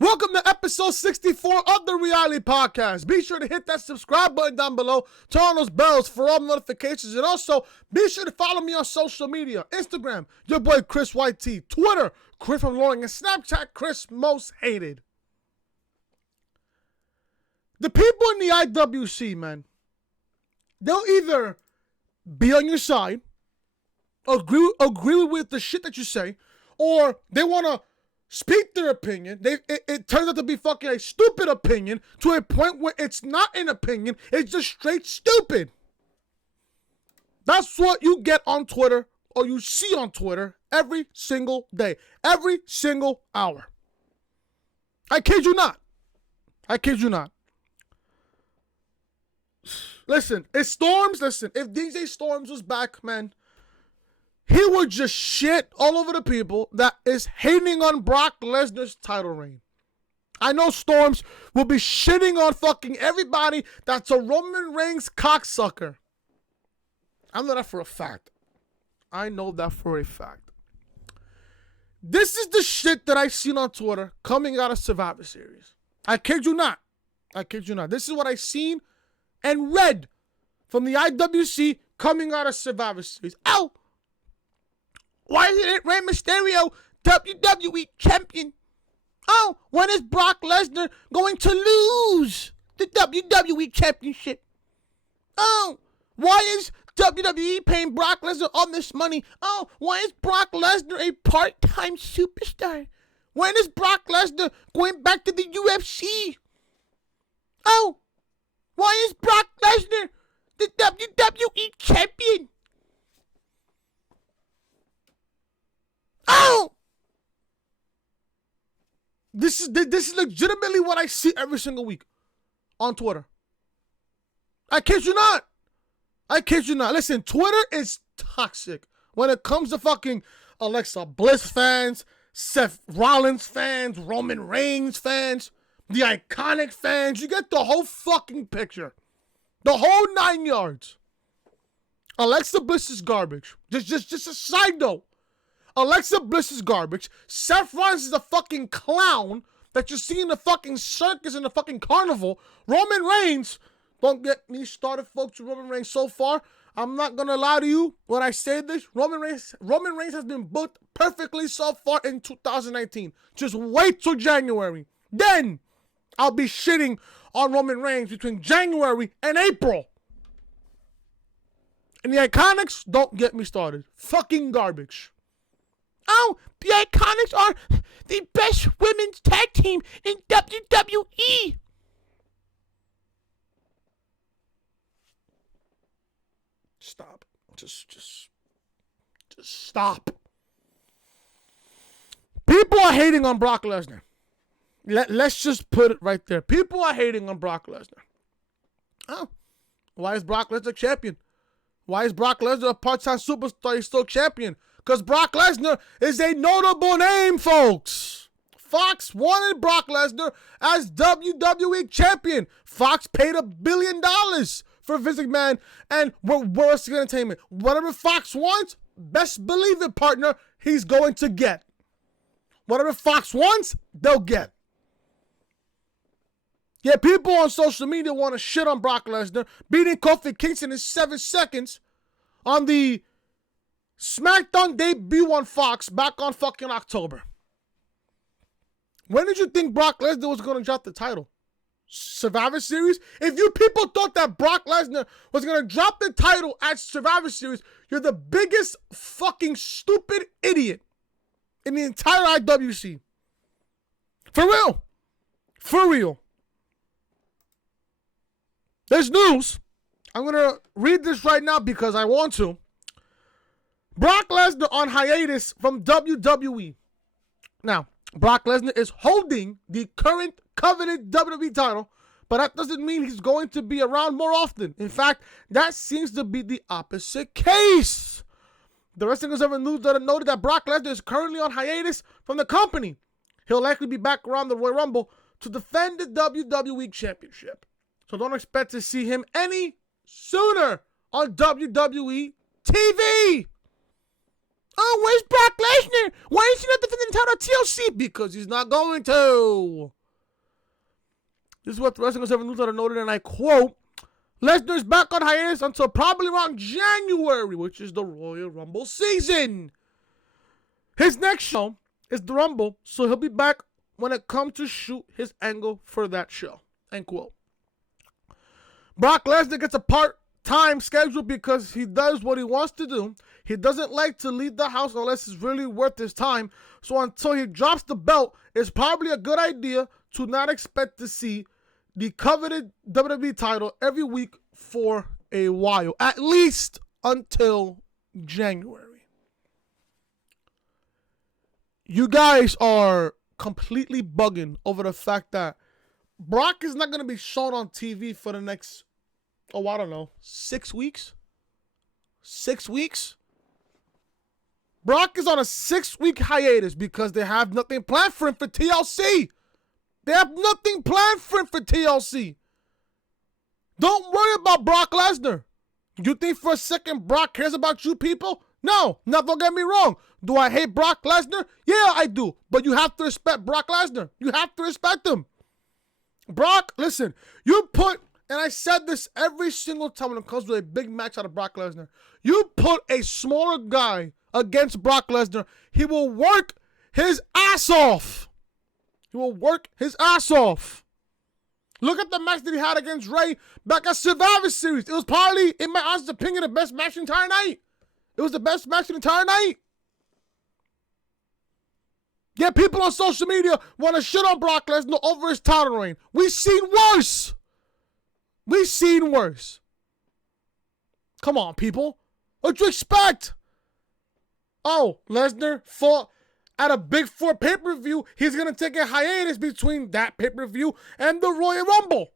Welcome to episode 64 of the Reality Podcast. Be sure to hit that subscribe button down below, turn on those bells for all notifications, and also be sure to follow me on social media. Instagram, your boy Chris YT, Twitter, Chris from Loring, and Snapchat, Chris Most Hated. The people in the IWC, man, they'll either be on your side, agree with the shit that you say, or they want to speak their opinion. It turns out to be fucking a stupid opinion to a point where it's not an opinion. It's just straight stupid. That's what you get on Twitter, or you see on Twitter every single day, every single hour. I kid you not. I kid you not. Listen, if DJ Storms was back, man, he would just shit all over the people that is hating on Brock Lesnar's title reign. I know Storms will be shitting on fucking everybody that's a Roman Reigns cocksucker. I know that for a fact. This is the shit that I've seen on Twitter coming out of Survivor Series. I kid you not. This is what I've seen and read from the IWC coming out of Survivor Series. Oh! Why isn't it Rey Mysterio WWE champion? Oh, when is Brock Lesnar going to lose the WWE championship? Oh, why is WWE paying Brock Lesnar all this money? Oh, why is Brock Lesnar a part-time superstar? When is Brock Lesnar going back to the UFC? Oh, why is Brock Lesnar the WWE champion? Oh! This is legitimately what I see every single week on Twitter. I kid you not. Listen, Twitter is toxic when it comes to fucking Alexa Bliss fans, Seth Rollins fans, Roman Reigns fans, the Iconic fans. You get the whole fucking picture. The whole 9 yards. Alexa Bliss is garbage. Just a side note. Alexa Bliss is garbage. Seth Rollins is a fucking clown that you see in the fucking circus and the fucking carnival. Roman Reigns, don't get me started, folks, with Roman Reigns so far. I'm not going to lie to you when I say this. Roman Reigns has been booked perfectly so far in 2019. Just wait till January. Then I'll be shitting on Roman Reigns between January and April. And the Iconics, don't get me started. Fucking garbage. Oh, the Iconics are the best women's tag team in WWE. Stop. Just stop. People are hating on Brock Lesnar. Let's just put it right there. People are hating on Brock Lesnar. Oh, why is Brock Lesnar champion? Why is Brock Lesnar a part-time superstar? He's still champion. Because Brock Lesnar is a notable name, folks. Fox wanted Brock Lesnar as WWE champion. Fox paid $1 billion for Vince McMahon and World Entertainment. Whatever Fox wants, best believe it, partner, he's going to get. Whatever Fox wants, they'll get. Yeah, people on social media want to shit on Brock Lesnar, beating Kofi Kingston in 7 seconds on the SmackDown debut on Fox back on fucking October. When did you think Brock Lesnar was going to drop the title? Survivor Series? If you people thought that Brock Lesnar was going to drop the title at Survivor Series, you're the biggest fucking stupid idiot in the entire IWC. For real. For real. There's news. I'm going to read this right now because I want to. Brock Lesnar on hiatus from WWE. Now, Brock Lesnar is holding the current coveted WWE title, but that doesn't mean he's going to be around more often. In fact, that seems to be the opposite case. The Wrestling Observer News noted that Brock Lesnar is currently on hiatus from the company. He'll likely be back around the Royal Rumble to defend the WWE Championship. So don't expect to see him any sooner on WWE TV. Oh, where's Brock Lesnar? Why is he not defending the title at TLC? Because he's not going to. This is what the Wrestling Observer Newsletter noted, and I quote, Lesnar's back on hiatus until probably around January, which is the Royal Rumble season. His next show is the Rumble, so he'll be back when it comes to shoot his angle for that show. End quote. Brock Lesnar gets a part-time schedule because he does what he wants to do. He doesn't like to leave the house unless it's really worth his time. So until he drops the belt, it's probably a good idea to not expect to see the coveted WWE title every week for a while, at least until January. You guys are completely bugging over the fact that Brock is not going to be shown on TV for the next, I don't know, 6 weeks? 6 weeks? Brock is on a 6-week hiatus because they have nothing planned for him for TLC. They have nothing planned for him for TLC. Don't worry about Brock Lesnar. You think for a second Brock cares about you people? No, now don't get me wrong. Do I hate Brock Lesnar? Yeah, I do. But you have to respect Brock Lesnar. You have to respect him. Brock, listen, you put, and I said this every single time when it comes to a big match out of Brock Lesnar, you put a smaller guy against Brock Lesnar, he will work his ass off. He will work his ass off. Look at the match that he had against Ray back at Survivor Series. It was probably, in my honest opinion, the best match of the entire night. It was the best match of the entire night. Yeah, people on social media want to shit on Brock Lesnar over his title reign. We've seen worse. We've seen worse. Come on, people. What'd you expect? Oh, Lesnar fought at a Big Four pay-per-view. He's going to take a hiatus between that pay-per-view and the Royal Rumble.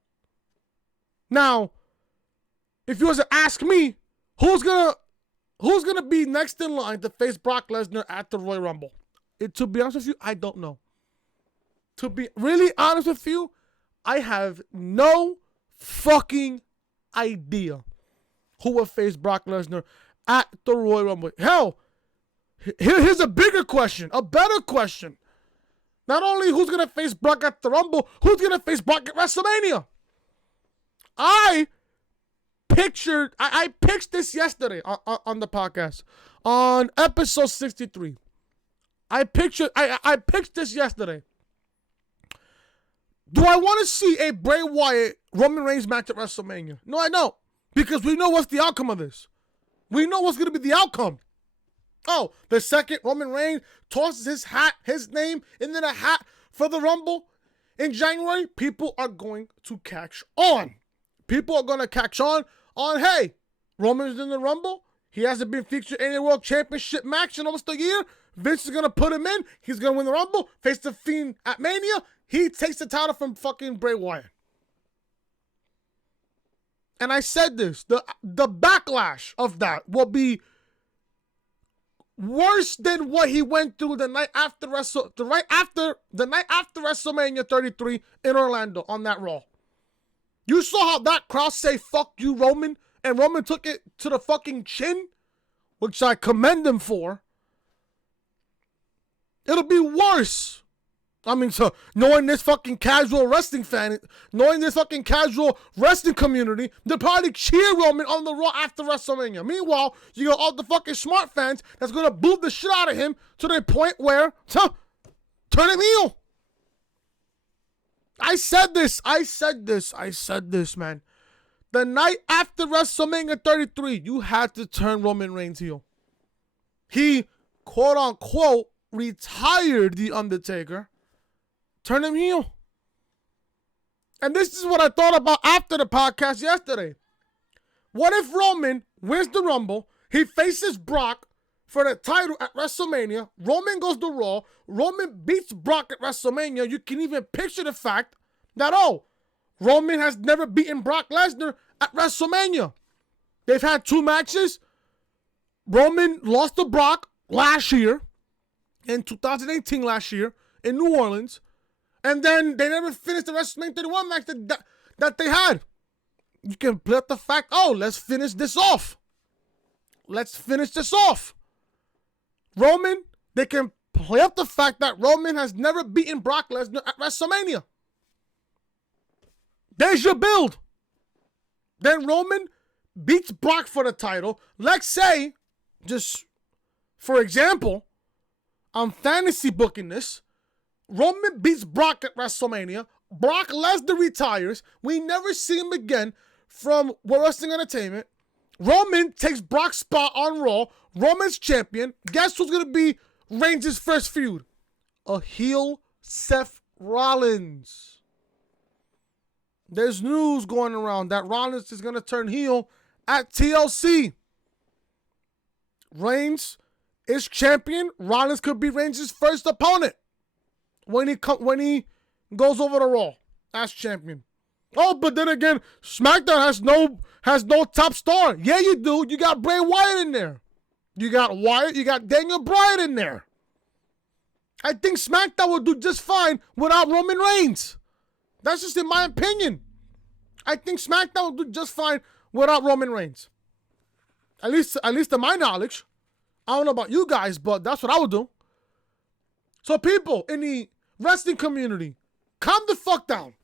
Now, if you was to ask me, who's gonna be next in line to face Brock Lesnar at the Royal Rumble? To be honest with you, I don't know. To be really honest with you, I have no fucking idea who will face Brock Lesnar at the Royal Rumble. Hell, here's a bigger question, a better question. Not only who's going to face Brock at the Rumble, who's going to face Brock at WrestleMania? I pitched this yesterday on the podcast, on episode 63. I pitched this yesterday. Do I want to see a Bray Wyatt Roman Reigns match at WrestleMania? No, I don't. Because we know what's the outcome of this. We know what's going to be the outcome. Oh, the second Roman Reigns tosses his name into the hat for the Rumble in January, people are going to catch on. People are going to catch on, hey, Roman's in the Rumble. He hasn't been featured in a World Championship match in almost a year. Vince is going to put him in. He's going to win the Rumble, face the Fiend at Mania. He takes the title from fucking Bray Wyatt. And I said this, the backlash of that will be worse than what he went through the night after WrestleMania 33 in Orlando on that Raw. You saw how that crowd say, fuck you, Roman, and Roman took it to the fucking chin, which I commend him for. It'll be worse. I mean, so knowing this fucking casual wrestling fan, knowing this fucking casual wrestling community, they'll probably cheer Roman on the Raw after WrestleMania. Meanwhile, you got all the fucking smart fans that's going to boo the shit out of him to the point where, turn him heel. I said this, man. The night after WrestleMania 33, you had to turn Roman Reigns heel. He, quote unquote, retired The Undertaker. Turn him heel. And this is what I thought about after the podcast yesterday. What if Roman wins the Rumble, he faces Brock for the title at WrestleMania, Roman goes to Raw, Roman beats Brock at WrestleMania. You can even picture the fact that, Roman has never beaten Brock Lesnar at WrestleMania. They've had 2 matches. Roman lost to Brock last year, in 2018 last year, in New Orleans. And then they never finished the WrestleMania 31 match that they had. You can play up the fact, let's finish this off. Roman, they can play up the fact that Roman has never beaten Brock Lesnar at WrestleMania. There's your build. Then Roman beats Brock for the title. Let's say, just for example, I'm fantasy booking this. Roman beats Brock at WrestleMania. Brock Lesnar retires. We never see him again from World Wrestling Entertainment. Roman takes Brock's spot on Raw. Roman's champion. Guess who's going to be Reigns' first feud? A heel Seth Rollins. There's news going around that Rollins is going to turn heel at TLC. Reigns is champion. Rollins could be Reigns' first opponent when he goes over to Raw as champion. Oh, but then again, SmackDown has no top star. Yeah, you do. You got Bray Wyatt in there. You got Wyatt. You got Daniel Bryan in there. I think SmackDown will do just fine without Roman Reigns. That's just in my opinion. I think SmackDown will do just fine without Roman Reigns. At least to my knowledge. I don't know about you guys, but that's what I would do. So people in the wrestling community, calm the fuck down.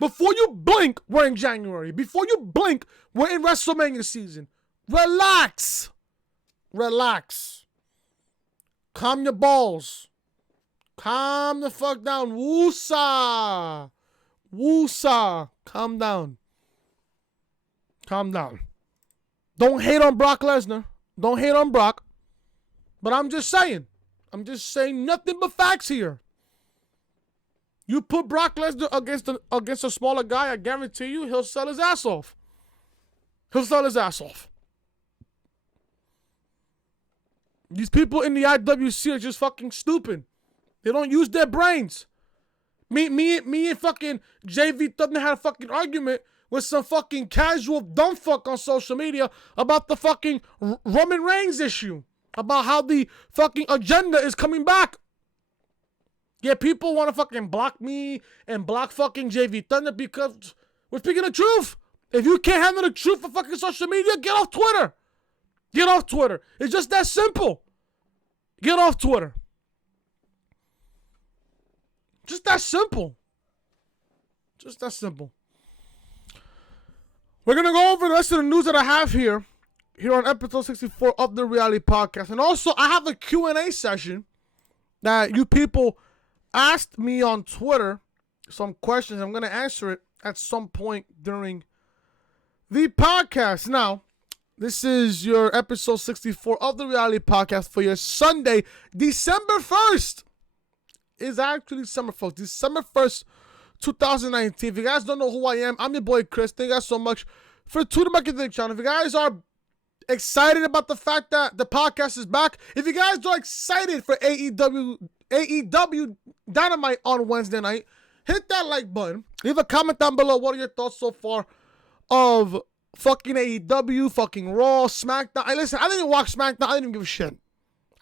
Before you blink, we're in January. Before you blink, we're in WrestleMania season. Relax. Relax. Calm your balls. Calm the fuck down. Woosa. Woosa. Calm down. Calm down. Don't hate on Brock Lesnar. Don't hate on Brock. But I'm just saying nothing but facts here. You put Brock Lesnar against a smaller guy, I guarantee you he'll sell his ass off. He'll sell his ass off. These people in the IWC are just fucking stupid. They don't use their brains. Me and fucking JV Thunder had a fucking argument with some fucking casual dumb fuck on social media about the fucking Roman Reigns issue. About how the fucking agenda is coming back. Yeah, people want to fucking block me and block fucking JV Thunder because we're speaking the truth. If you can't handle the truth for fucking social media, get off Twitter. Get off Twitter. It's just that simple. Get off Twitter. Just that simple. Just that simple. We're going to go over the rest of the news that I have here on episode 64 of the Reality Podcast. And also, I have a Q&A session that you people asked me on Twitter some questions. I'm going to answer it at some point during the podcast. Now, this is your episode 64 of the Reality Podcast for your Sunday, December 1st. It's actually December 1st. December 1st, 2019. If you guys don't know who I am, I'm your boy Chris. Thank you guys so much for tuning back into the channel. If you guys are excited about the fact that the podcast is back, if you guys are excited for AEW Dynamite on Wednesday night, hit that like button. Leave a comment down below. What are your thoughts so far of fucking AEW, fucking Raw, SmackDown? Listen, I didn't even watch SmackDown. I didn't even give a shit.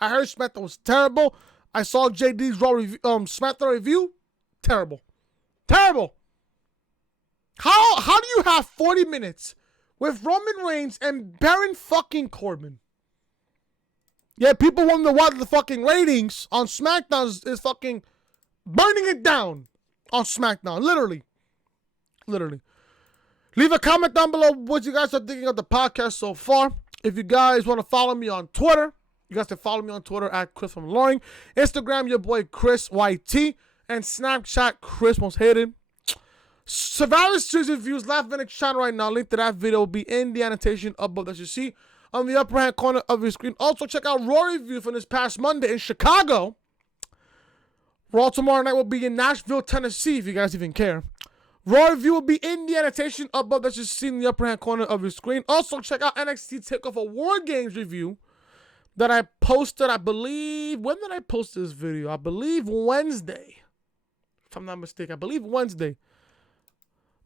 I heard SmackDown was terrible. I saw JD's Raw review, SmackDown review. Terrible. Terrible. How do you have 40 minutes with Roman Reigns and Baron fucking Corbin? Yeah, people wonder why the fucking ratings on SmackDown is fucking burning it down on SmackDown. Literally. Leave a comment down below what you guys are thinking of the podcast so far. If you guys want to follow me on Twitter, you guys can follow me on Twitter at Chris from Loring. Instagram, your boy Chris YT. And Snapchat, Chris Most Hated. Survivor Series reviews live Vinnick channel right now. Link to that video will be in the annotation above that you see on the upper hand corner of your screen. Also, check out Raw review from this past Monday in Chicago. Raw tomorrow night will be in Nashville, Tennessee, if you guys even care. Raw review will be in the annotation above that you see in the upper hand corner of your screen. Also, check out NXT TakeOver War Games review that I posted, I believe. When did I post this video? I believe Wednesday. If I'm not mistaken, I believe Wednesday.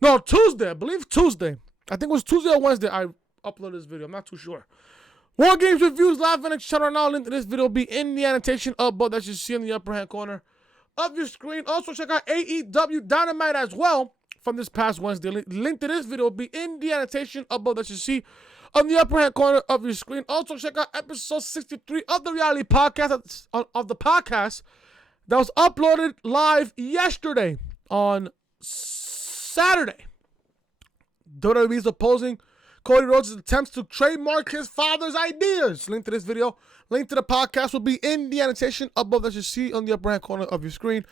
No, Tuesday. I believe Tuesday. I think it was Tuesday or Wednesday I uploaded this video. I'm not too sure. War Games reviews live on the channel now. Link to this video will be in the annotation above that you see in the upper hand corner of your screen. Also, check out AEW Dynamite as well from this past Wednesday. Link to this video will be in the annotation above that you see on the upper hand corner of your screen. Also, check out episode 63 of the reality podcast of the podcast that was uploaded live yesterday on Saturday. WWE is opposing Cody Rhodes' attempts to trademark his father's ideas. Link to this video, link to the podcast will be in the annotation above that you see on the upper hand corner of your screen.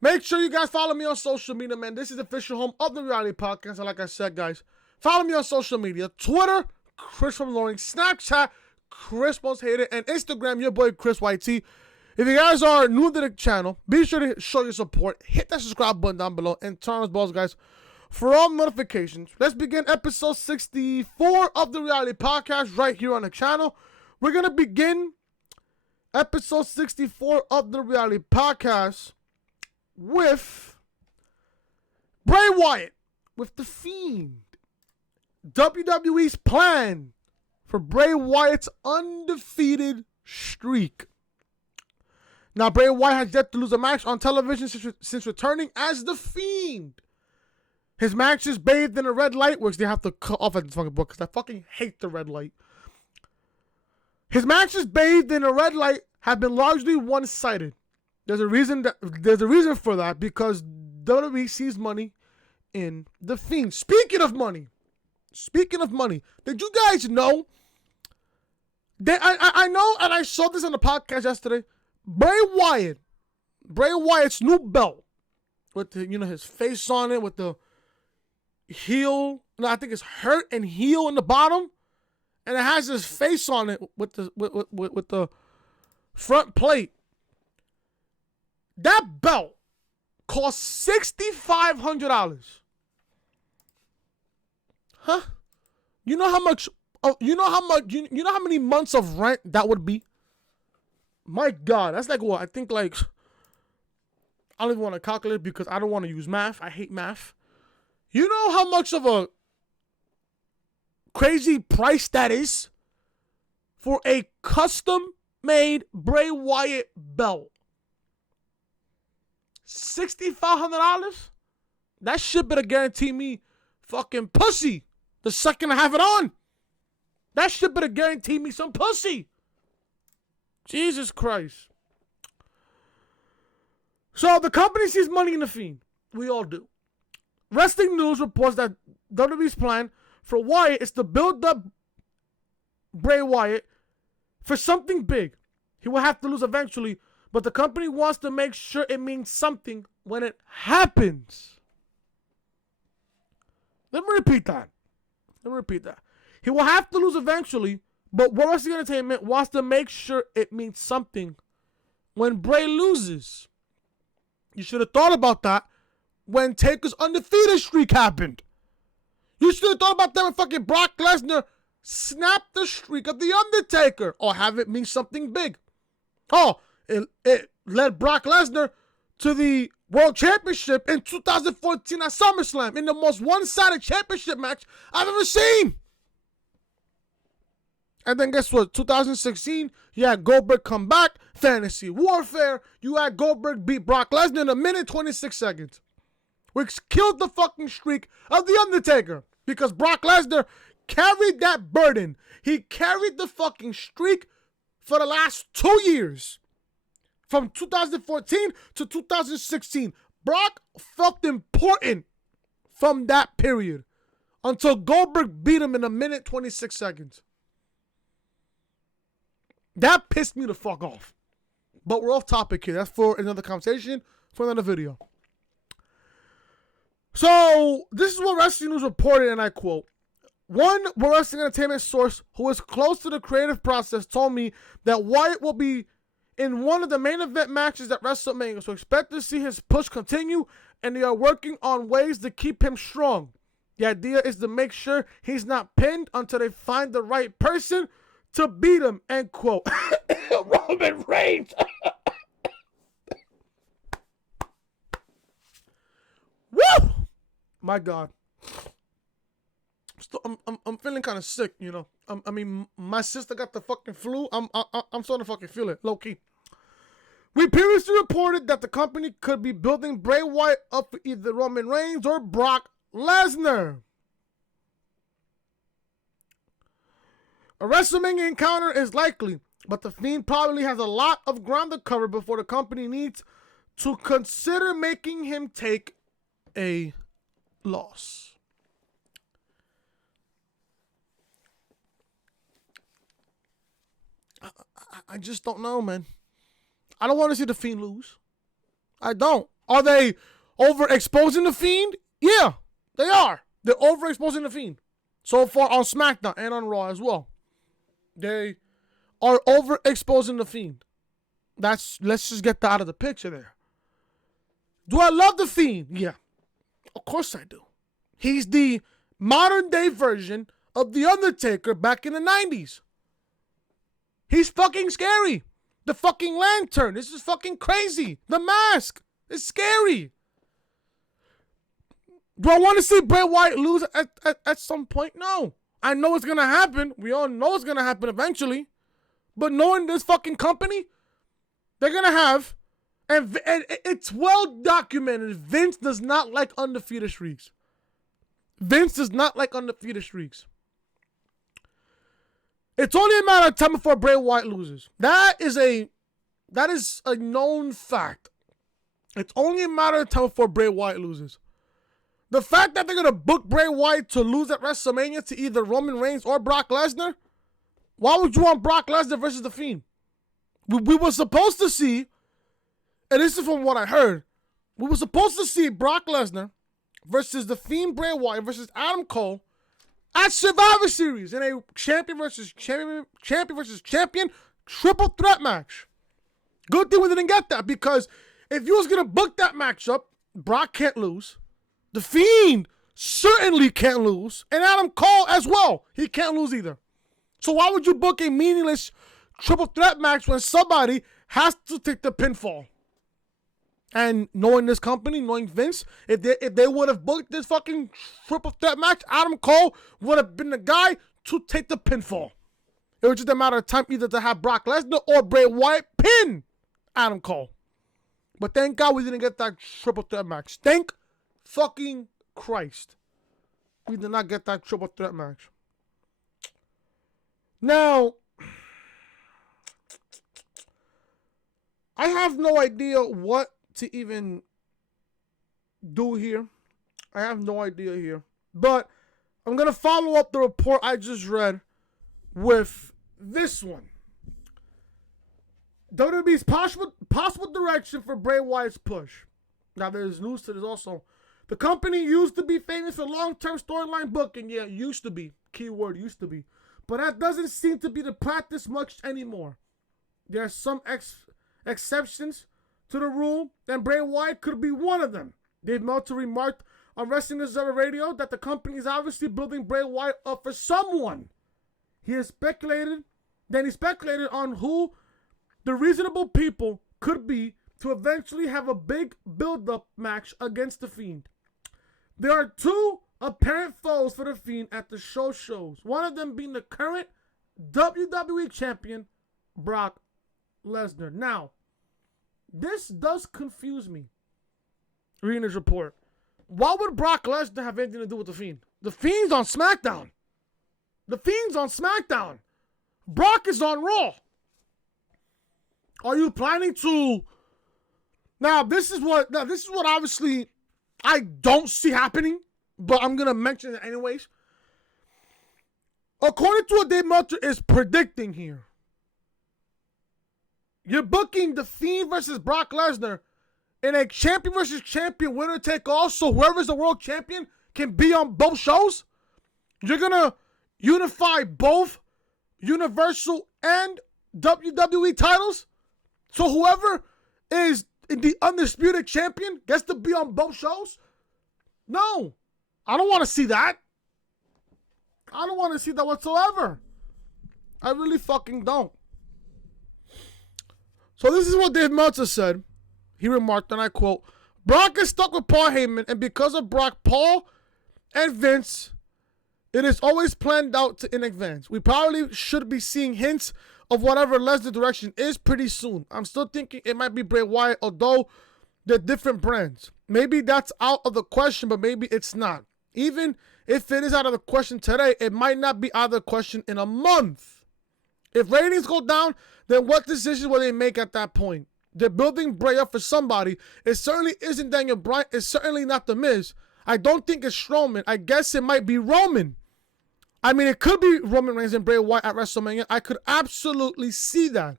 Make sure you guys follow me on social media, man. This is the official home of the reality podcast. And like I said, guys, follow me on social media. Twitter, Chris from Loring. Snapchat, Chris Most Hated. And Instagram, your boy Chris YT. If you guys are new to the channel, be sure to show your support. Hit that subscribe button down below and turn on those balls, guys, for all notifications. Let's begin episode 64 of the reality podcast right here on the channel. We're going to begin episode 64 of the reality podcast with Bray Wyatt, with The Fiend. WWE's plan for Bray Wyatt's undefeated streak. Now, Bray Wyatt has yet to lose a match on television since returning as The Fiend. His match is bathed in a red light, which they have to cut off at this fucking book because I fucking hate the red light. His matches bathed in a red light have been largely one-sided. There's a reason for that, because WWE sees money in The Fiend. Speaking of money, did you guys know that I know, and I saw this on the podcast yesterday, Bray Wyatt's new belt with the, his face on it, with the heel, no, I think it's hurt and heel in the bottom, and it has his face on it with the front plate. That belt cost $6,500. Huh? You know how much? You know how many months of rent that would be? My God, that's like what? I think like, I don't even want to calculate because I don't want to use math. I hate math. You know how much of a crazy price that is for a custom-made Bray Wyatt belt? $6,500? That shit better guarantee me fucking pussy the second I have it on. That shit better guarantee me some pussy. Jesus Christ. So the company sees money in The Fiend. We all do. Wrestling News reports that WWE's plan for Wyatt is to build up Bray Wyatt for something big. He will have to lose eventually, but the company wants to make sure it means something when it happens. Let me repeat that. He will have to lose eventually, but World Wrestling Entertainment wants to make sure it means something when Bray loses. You should have thought about that when Taker's undefeated streak happened. You should have thought about that when fucking Brock Lesnar snapped the streak of The Undertaker, or have it mean something big. Oh, it led Brock Lesnar to the World Championship in 2014 at SummerSlam in the most one-sided championship match I've ever seen. And then guess what? 2016, you had Goldberg come back, Fantasy Warfare. You had Goldberg beat Brock Lesnar in 1:26 seconds, which killed the fucking streak of The Undertaker because Brock Lesnar carried that burden. He carried the fucking streak for the last 2 years. From 2014 to 2016, Brock felt important from that period until Goldberg beat him in 1:26 seconds. That pissed me the fuck off. But we're off topic here. That's for another conversation, for another video. So, this is what Wrestling News reported, and I quote, "One World Wrestling Entertainment source who is close to the creative process told me that Wyatt will be in one of the main event matches at WrestleMania, so expect to see his push continue, and they are working on ways to keep him strong. The idea is to make sure he's not pinned until they find the right person to beat him," end quote. Roman Reigns. Woo! My God. I'm feeling kind of sick, you know. I mean, my sister got the fucking flu. I'm starting to fucking feel it, low key. We previously reported that the company could be building Bray Wyatt up for either Roman Reigns or Brock Lesnar. A WrestleMania encounter is likely, but The Fiend probably has a lot of ground to cover before the company needs to consider making him take a loss. I just don't know, man. I don't want to see The Fiend lose. I don't. Are they overexposing The Fiend? Yeah, they are. They're overexposing The Fiend. So far on SmackDown and on Raw as well. They are overexposing The Fiend. Let's just get that out of the picture there. Do I love The Fiend? Yeah. Of course I do. He's the modern day version of The Undertaker back in the 90s. He's fucking scary. The fucking lantern. This is fucking crazy. The mask. It's scary. Do I want to see Bray Wyatt lose at some point? No. I know it's going to happen. We all know it's going to happen eventually. But knowing this fucking company, they're going to have, and it's well documented, Vince does not like undefeated streaks. Vince does not like undefeated streaks. It's only a matter of time before Bray Wyatt loses. That is a known fact. It's only a matter of time before Bray Wyatt loses. The fact that they're going to book Bray Wyatt to lose at WrestleMania to either Roman Reigns or Brock Lesnar, why would you want Brock Lesnar versus The Fiend? We were supposed to see, and this is from what I heard, we were supposed to see Brock Lesnar versus The Fiend Bray Wyatt versus Adam Cole at Survivor Series in a champion versus champion triple threat match. Good thing we didn't get that, because if you was going to book that matchup, Brock can't lose. The Fiend certainly can't lose. And Adam Cole as well. He can't lose either. So why would you book a meaningless triple threat match when somebody has to take the pinfall? And knowing this company, knowing Vince, if they would have booked this fucking triple threat match, Adam Cole would have been the guy to take the pinfall. It was just a matter of time either to have Brock Lesnar or Bray Wyatt pin Adam Cole. But thank God we didn't get that triple threat match. Thank fucking Christ. We did not get that triple threat match. Now, I have no idea what to even do here. I have no idea here. But I'm going to follow up the report I just read with this one. WWE's possible direction for Bray Wyatt's push. Now, there's news to this also. The company used to be famous for long-term storyline booking. Yeah, used to be. Keyword, used to be. But that doesn't seem to be the practice much anymore. There are some exceptions to the rule, and Bray Wyatt could be one of them. Dave Meltzer remarked on Wrestling Observer Radio that the company is obviously building Bray Wyatt up for someone. He speculated on who the reasonable people could be to eventually have a big build-up match against The Fiend. There are two apparent foes for The Fiend at the shows, one of them being the current WWE champion, Brock Lesnar. Now, this does confuse me, reading this report. Why would Brock Lesnar have anything to do with The Fiend? The Fiend's on SmackDown. The Fiend's on SmackDown. Brock is on Raw. Are you planning to... Now, this is what obviously I don't see happening, but I'm going to mention it anyways. According to what Dave Meltzer is predicting here, you're booking The Fiend versus Brock Lesnar in a champion versus champion winner take all, so whoever's the world champion can be on both shows. You're going to unify both Universal and WWE titles, so whoever is the undisputed champion gets to be on both shows? No. I don't want to see that. I don't want to see that whatsoever. I really fucking don't. So this is what Dave Meltzer said. He remarked, and I quote, Brock is stuck with Paul Heyman, and because of Brock, Paul and Vince, it is always planned out in advance. We probably should be seeing hints of whatever Lesnar direction is pretty soon. I'm still thinking it might be Bray Wyatt, although they're different brands. Maybe that's out of the question, but maybe it's not. Even if it is out of the question today, it might not be out of the question in a month. If ratings go down, then what decision will they make at that point? They're building Bray up for somebody. It certainly isn't Daniel Bryan. It's certainly not The Miz. I don't think it's Strowman. I guess it might be Roman. I mean, it could be Roman Reigns and Bray Wyatt at WrestleMania. I could absolutely see that.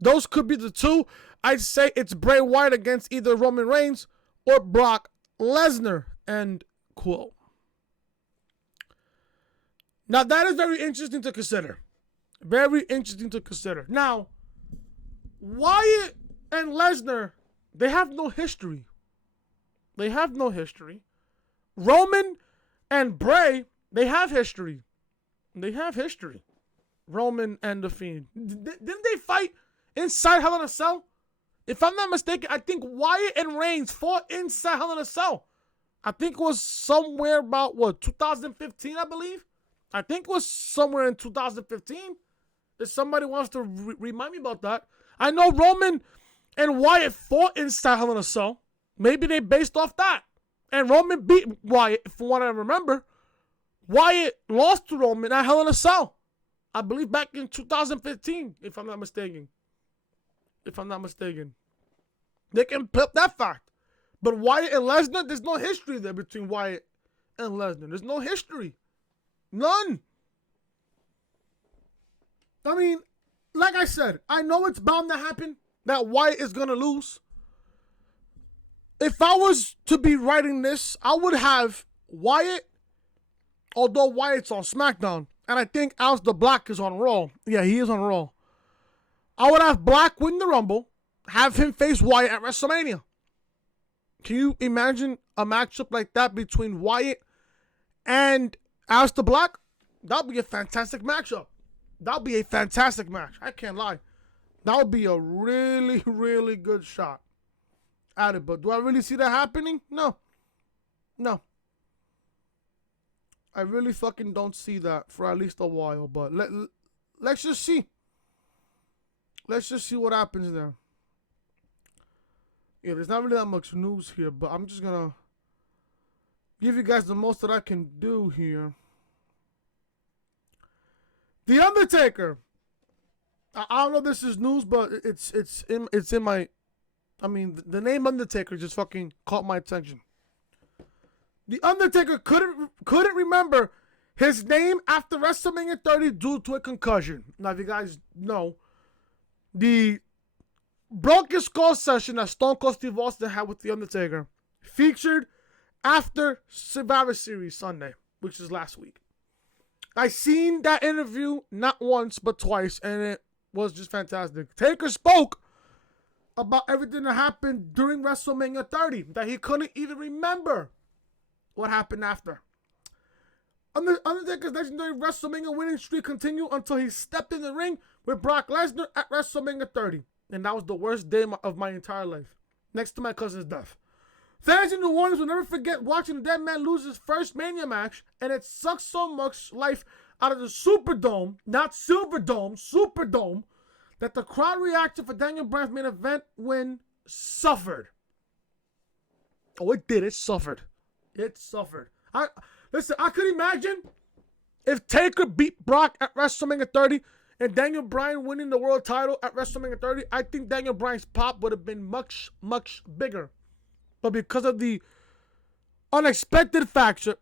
Those could be the two. I'd say it's Bray Wyatt against either Roman Reigns or Brock Lesnar. End quote. Now, that is very interesting to consider. Very interesting to consider. Now, Wyatt and Lesnar, they have no history. They have no history. Roman and Bray, they have history. They have history. Roman and The Fiend. Didn't they fight inside Hell in a Cell? If I'm not mistaken, I think Wyatt and Reigns fought inside Hell in a Cell. I think it was somewhere about, 2015, I believe? I think it was somewhere in 2015. If somebody wants to remind me about that. I know Roman and Wyatt fought inside Hell in a Cell. Maybe they based off that. And Roman beat Wyatt, from what I remember. Wyatt lost to Roman at Hell in a Cell. I believe back in 2015, if I'm not mistaken. They can flip that fact. But Wyatt and Lesnar, there's no history there between Wyatt and Lesnar. There's no history. None. I mean, like I said, I know it's bound to happen that Wyatt is going to lose. If I was to be writing this, I would have Wyatt, although Wyatt's on SmackDown, and I think Aleister Black is on Raw. Yeah, he is on Raw. I would have Black win the Rumble, have him face Wyatt at WrestleMania. Can you imagine a matchup like that between Wyatt and Aleister Black? That would be a fantastic matchup. That would be a fantastic match. I can't lie. That would be a really, really good shot at it. But do I really see that happening? No. I really fucking don't see that for at least a while. But let's just see. Let's just see what happens there. Yeah, there's not really that much news here, but I'm just going to give you guys the most that I can do here. The Undertaker. I don't know if this is news, but it's in my... I mean, the name Undertaker just fucking caught my attention. The Undertaker couldn't remember his name after WrestleMania 30 due to a concussion. Now, if you guys know, the broken skull session that Stone Cold Steve Austin had with The Undertaker featured after Survivor Series Sunday, which is last week. I seen that interview not once but twice, and it was just fantastic. Taker spoke about everything that happened during WrestleMania 30, that he couldn't even remember what happened after. Undertaker's legendary WrestleMania winning streak continued until he stepped in the ring with Brock Lesnar at WrestleMania 30. And that was the worst day of my entire life, next to my cousin's death. Fans in New Orleans will never forget watching the dead man lose his first Mania match, and it sucked so much life out of the Superdome, not Silverdome, Superdome, that the crowd reaction for Daniel Bryan's main event win suffered. Oh, it did. It suffered. Listen, I could imagine if Taker beat Brock at WrestleMania 30 and Daniel Bryan winning the world title at WrestleMania 30, I think Daniel Bryan's pop would have been much, much bigger. But because of the unexpected factor,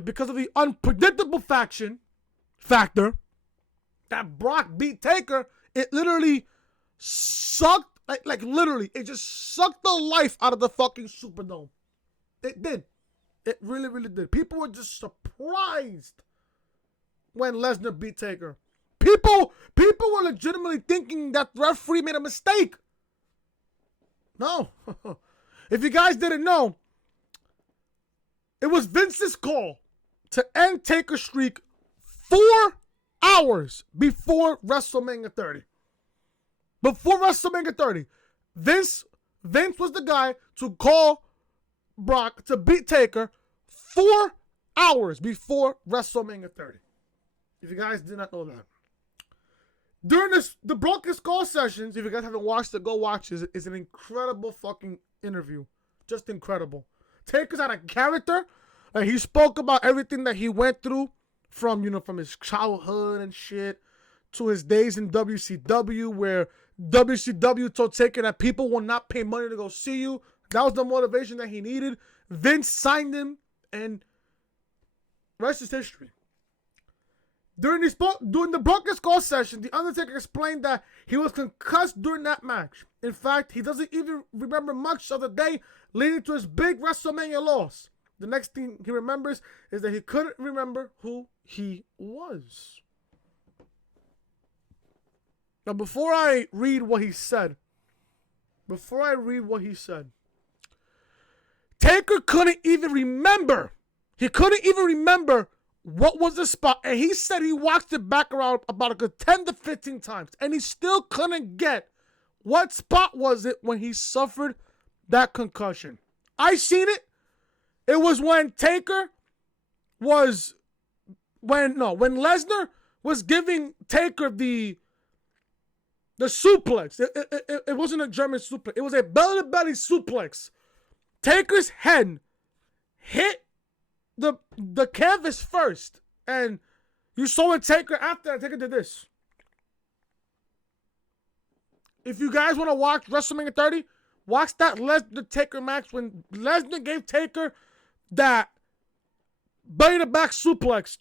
because of the unpredictable factor, that Brock beat Taker, it literally sucked, like literally, it just sucked the life out of the fucking Superdome. It did. It really, really did. People were just surprised when Lesnar beat Taker. People were legitimately thinking that the referee made a mistake. No. If you guys didn't know, it was Vince's call to end Taker's streak 4 hours before WrestleMania 30. Before WrestleMania 30, Vince was the guy to call Brock to beat Taker 4 hours before WrestleMania 30. If you guys did not know that. During the Broken Skull sessions, if you guys haven't watched it, go watch it. It's an incredible fucking interview. Just incredible. Taker's out of character. Like, he spoke about everything that he went through from, from his childhood and shit to his days in WCW, where WCW told Taker that people will not pay money to go see you. That was the motivation that he needed. Vince signed him, and rest is history. During the Broken Skull session, The Undertaker explained that he was concussed during that match. In fact, he doesn't even remember much of the day leading to his big WrestleMania loss. The next thing he remembers is that he couldn't remember who he was. Now, before I read what he said, Taker couldn't even remember. He couldn't even remember what was the spot. And he said he watched it back around about a good 10 to 15 times. And he still couldn't get what spot was it when he suffered that concussion. I seen it. It was when when Lesnar was giving Taker the suplex. It wasn't a German suplex. It was a belly-to-belly suplex. Taker's head hit the canvas first. And you saw when Taker, after that, Taker did this. If you guys want to watch WrestleMania 30, watch that Lesnar-Taker match when Lesnar gave Taker that belly-to-back suplex.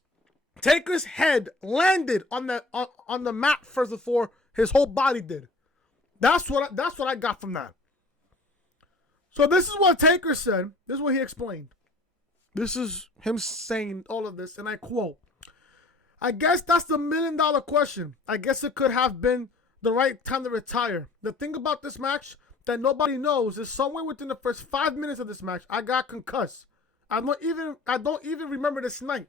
Taker's head landed on the mat first before his whole body did. That's what I got from that. So this is what Taker said. This is what he explained. This is him saying all of this, and I quote, "I guess that's the $1 million question. I guess it could have been the right time to retire. The thing about this match that nobody knows is somewhere within the first 5 minutes of this match, I got concussed. I don't even remember this night.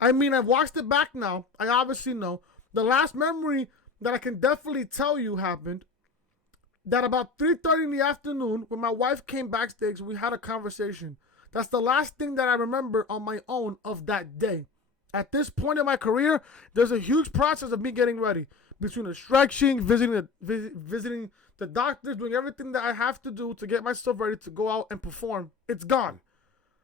I mean, I've watched it back now. I obviously know. The last memory that I can definitely tell you happened that about 3:30 in the afternoon when my wife came backstage, we had a conversation. That's the last thing that I remember on my own of that day. At this point in my career, there's a huge process of me getting ready. Between the stretching, visiting the doctors, doing everything that I have to do to get myself ready to go out and perform. It's gone.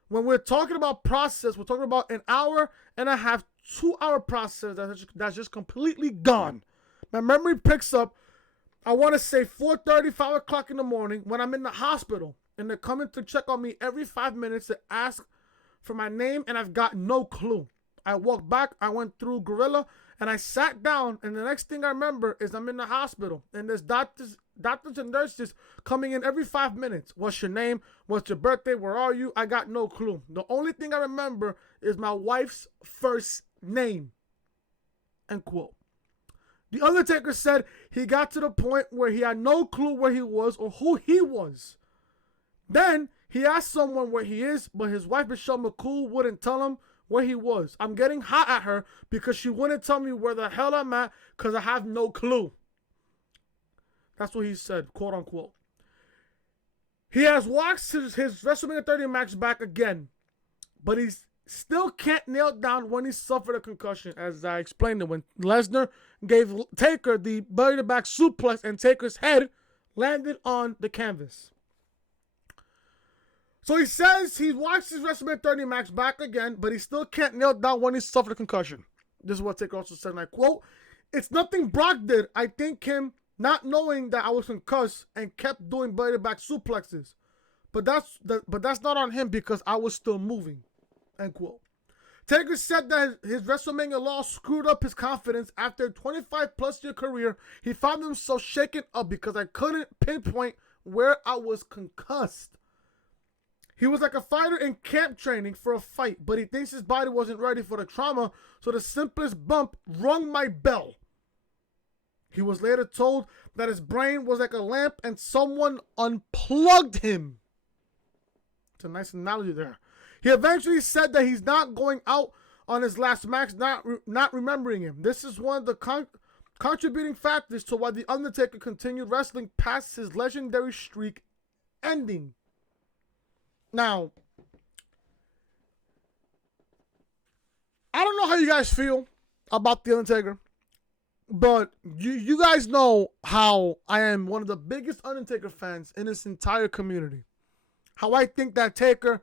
When we're talking about process, we're talking about an hour and a half, 2-hour process that's just completely gone. My memory picks up, I want to say 4:30, 5 o'clock in the morning when I'm in the hospital. And they're coming to check on me every 5 minutes to ask for my name, and I've got no clue. I walked back, I went through Gorilla, and I sat down, and the next thing I remember is I'm in the hospital, and there's doctors and nurses coming in every 5 minutes. What's your name? What's your birthday? Where are you? I got no clue. The only thing I remember is my wife's first name. End quote. The Undertaker said he got to the point where he had no clue where he was or who he was. Then he asked someone where he is, but his wife, Michelle McCool, wouldn't tell him where he was. I'm getting hot at her because she wouldn't tell me where the hell I'm at because I have no clue. That's what he said, quote unquote. He has watched his WrestleMania 30 match back again, but he still can't nail down when he suffered a concussion, as I explained it. When Lesnar gave Taker the belly-to-back suplex and Taker's head landed on the canvas. So he says he watched his WrestleMania 30 match back again, but he still can't nail down when he suffered a concussion. This is what Taker also said, and I quote, "It's nothing Brock did. I think him not knowing that I was concussed and kept doing belly-to-back suplexes. But that's not on him because I was still moving." End quote. Taker said that his WrestleMania loss screwed up his confidence. After a 25-plus year career, he found himself shaken up because I couldn't pinpoint where I was concussed. He was like a fighter in camp training for a fight, but he thinks his body wasn't ready for the trauma, so the simplest bump rung my bell. He was later told that his brain was like a lamp and someone unplugged him. It's a nice analogy there. He eventually said that he's not going out on his last match, not remembering him. This is one of the contributing factors to why The Undertaker continued wrestling past his legendary streak ending. Now, I don't know how you guys feel about The Undertaker, but you guys know how I am one of the biggest Undertaker fans in this entire community. How I think that Taker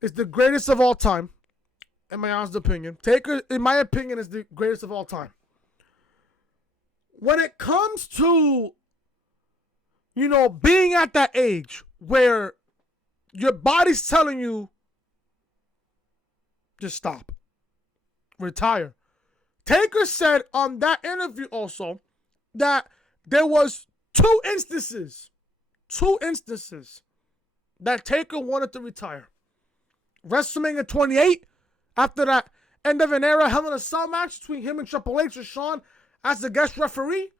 is the greatest of all time, in my honest opinion. Taker, in my opinion, is the greatest of all time. When it comes to, being at that age where your body's telling you, just stop, retire. Taker said on that interview also that there was two instances that Taker wanted to retire. WrestleMania 28, after that end of an era Hell in a Cell match between him and Triple H or Shawn as the guest referee,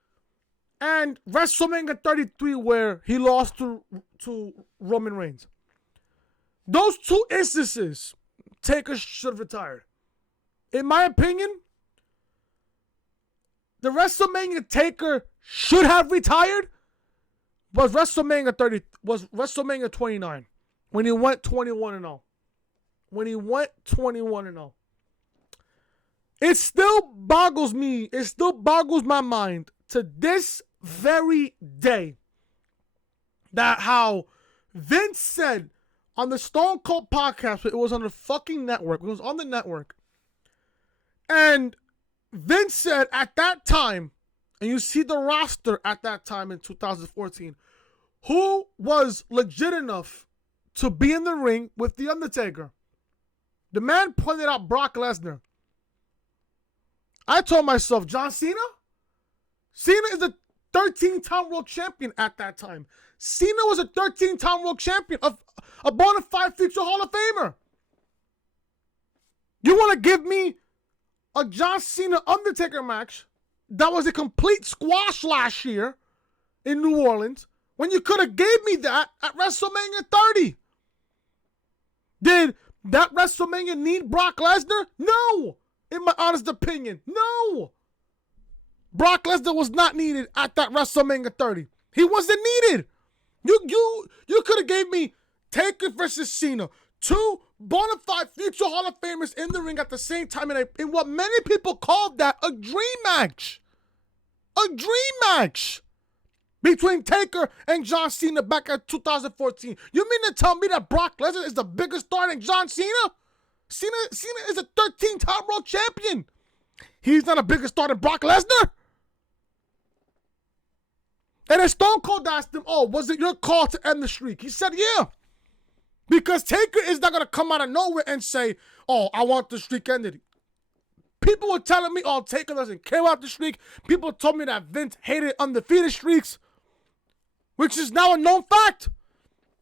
and WrestleMania 33 where he lost to Roman Reigns. Those two instances, Taker should have retired. In my opinion, the WrestleMania Taker should have retired was WrestleMania 29 when he went 21-0. It still boggles me. It still boggles my mind to this very day that how Vince said on the Stone Cold podcast, it was on the fucking network. It was on the network. And Vince said at that time, and you see the roster at that time in 2014, who was legit enough to be in the ring with The Undertaker. The man pointed out Brock Lesnar. I told myself, John Cena? Cena is a 13-time world champion at that time. Cena was a 13-time world champion, of a bona fide future Hall of Famer. You want to give me a John Cena Undertaker match that was a complete squash last year in New Orleans when you could have gave me that at WrestleMania 30? Did that WrestleMania need Brock Lesnar? No. In my honest opinion, no. Brock Lesnar was not needed at that WrestleMania 30. He wasn't needed. You could have gave me Taker versus Cena, two bona fide future Hall of Famers in the ring at the same time in what many people called that a dream match. A dream match between Taker and John Cena back in 2014. You mean to tell me that Brock Lesnar is the biggest star than John Cena? Cena is a 13-time world champion. He's not a bigger star than Brock Lesnar. And then Stone Cold asked him, was it your call to end the streak? He said, yeah. Because Taker is not going to come out of nowhere and say, I want the streak ended. People were telling me, Taker doesn't care about the streak. People told me that Vince hated undefeated streaks, which is now a known fact.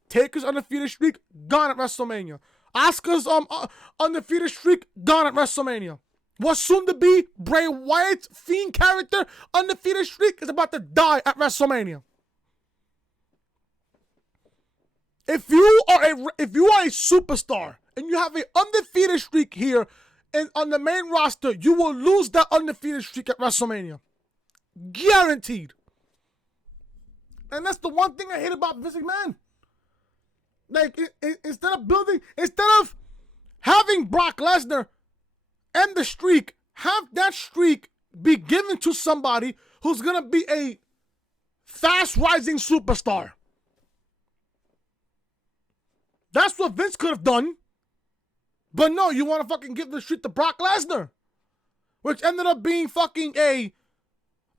Taker's undefeated streak, gone at WrestleMania. Asuka's undefeated streak, gone at WrestleMania. What's soon to be Bray Wyatt's Fiend character undefeated streak is about to die at WrestleMania. If you are a superstar and you have an undefeated streak here and on the main roster, you will lose that undefeated streak at WrestleMania. Guaranteed. And that's the one thing I hate about Vince McMahon. Like, instead of having Brock Lesnar end the streak, have that streak be given to somebody who's going to be a fast rising superstar. That's what Vince could have done. But no, you want to fucking give the streak to Brock Lesnar, which ended up being fucking an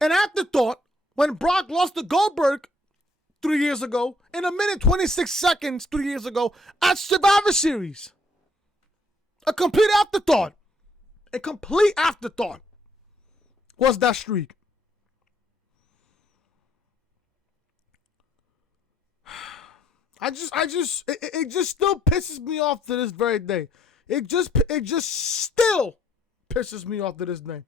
afterthought when Brock lost to Goldberg 3 years ago in a minute 26 seconds 3 years ago at Survivor Series. A complete afterthought. A complete afterthought was that streak. It just still pisses me off to this very day. It just still pisses me off to this day.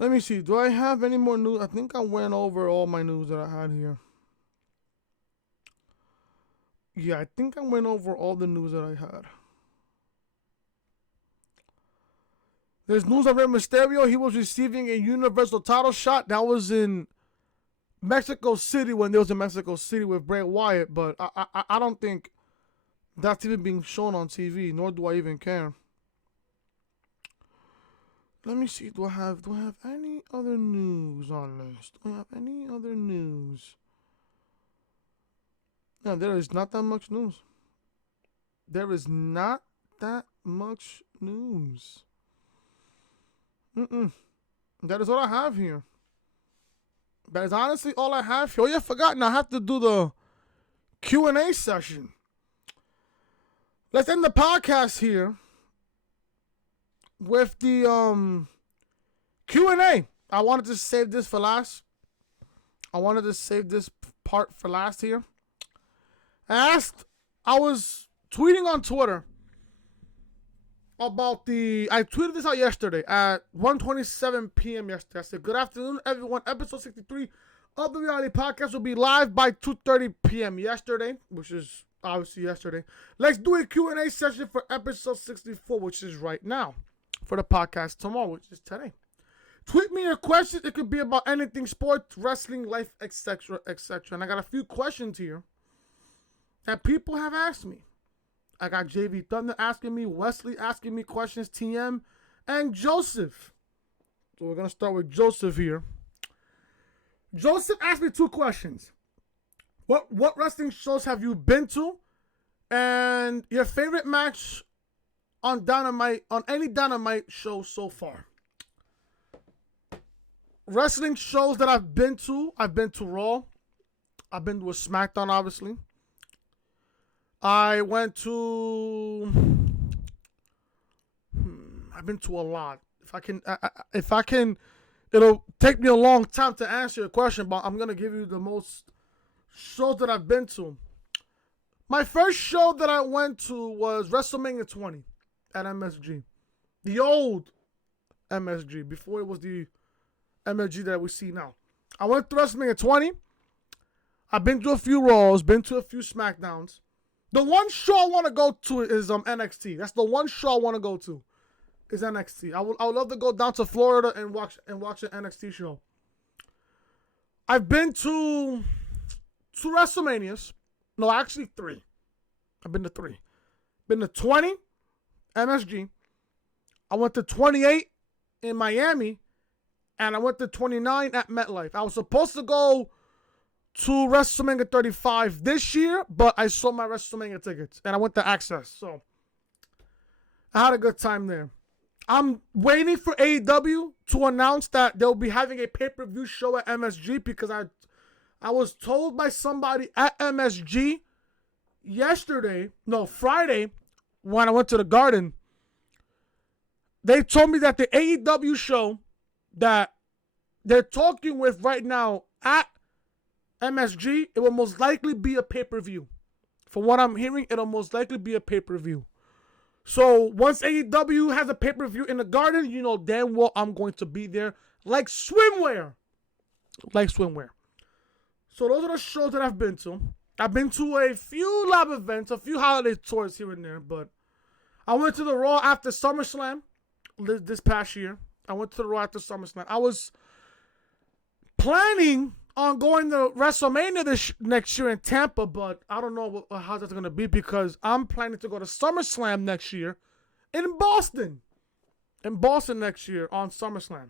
Let me see. Do I have any more news? I think I went over all my news that I had here. Yeah, I think I went over all the news that I had. There's news of Rey Mysterio. He was receiving a Universal title shot. That was in Mexico City when they was in Mexico City with Bray Wyatt. But I don't think that's even being shown on TV, nor do I even care. let me see. Do I have any other news on this? Do I have any other news? No, there is not that much news. There is not that much news. That is all I have here. That is honestly all I have here. Oh, yeah, I forgot. Now I have to do the Q&A session. Let's end the podcast here with the Q&A. I wanted to save this for last. I wanted to save this part for last here. I was tweeting on Twitter about I tweeted this out yesterday at 1:27 p.m. yesterday. I said, good afternoon, everyone. Episode 63 of the Reality Podcast will be live by 2:30 p.m. yesterday, which is obviously yesterday. Let's do a Q&A session for episode 64, which is right now, for the podcast tomorrow, which is today. Tweet me your questions. It could be about anything, sports, wrestling, life, etc., etc. And I got a few questions here that people have asked me. I got JV Thunder asking me, Wesley asking me questions, TM, and Joseph. So we're going to start with Joseph here. Joseph asked me 2 questions. What wrestling shows have you been to? And your favorite match on Dynamite, on any Dynamite show so far? Wrestling shows that I've been to Raw. I've been to a SmackDown, obviously. I went to. I've been to a lot. If I can, it'll take me a long time to answer your question, but I'm gonna give you the most shows that I've been to. My first show that I went to was WrestleMania 20 at MSG, the old MSG before it was the MSG that we see now. I went to WrestleMania 20. I've been to a few Raws, been to a few SmackDowns. The one show I want to go to is NXT. That's the one show I want to go to, is NXT. I would love to go down to Florida and watch an NXT show. I've been to 2 WrestleManias. No, actually 3. I've been to 3. Been to 20, MSG. I went to 28 in Miami, and I went to 29 at MetLife. I was supposed to go to WrestleMania 35 this year, but I sold my WrestleMania tickets, and I went to Access, so I had a good time there. I'm waiting for AEW to announce that they'll be having a pay-per-view show at MSG, because I was told by somebody at MSG Friday, when I went to the Garden. They told me that the AEW show that they're talking with right now at MSG, it will most likely be a pay-per-view. From what I'm hearing, it'll most likely be a pay-per-view. So once AEW has a pay-per-view in the Garden, you know damn well I'm going to be there like swimwear. So those are the shows that I've been to. I've been to a few live events, a few holiday tours here and there, but I went to the Raw after SummerSlam this past year. I went to the Raw after SummerSlam. I was planning on going to WrestleMania next year in Tampa, but I don't know how that's going to be, because I'm planning to go to SummerSlam next year in Boston. Next year on SummerSlam.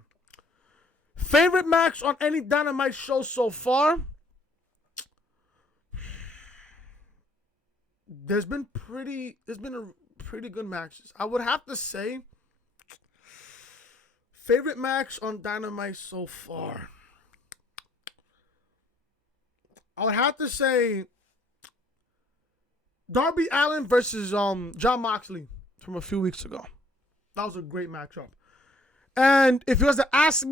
Favorite match on any Dynamite show so far? There's been pretty good matches. I would have to say favorite match on Dynamite so far. I would have to say Darby Allin versus Jon Moxley from a few weeks ago. That was a great matchup. And if you want to ask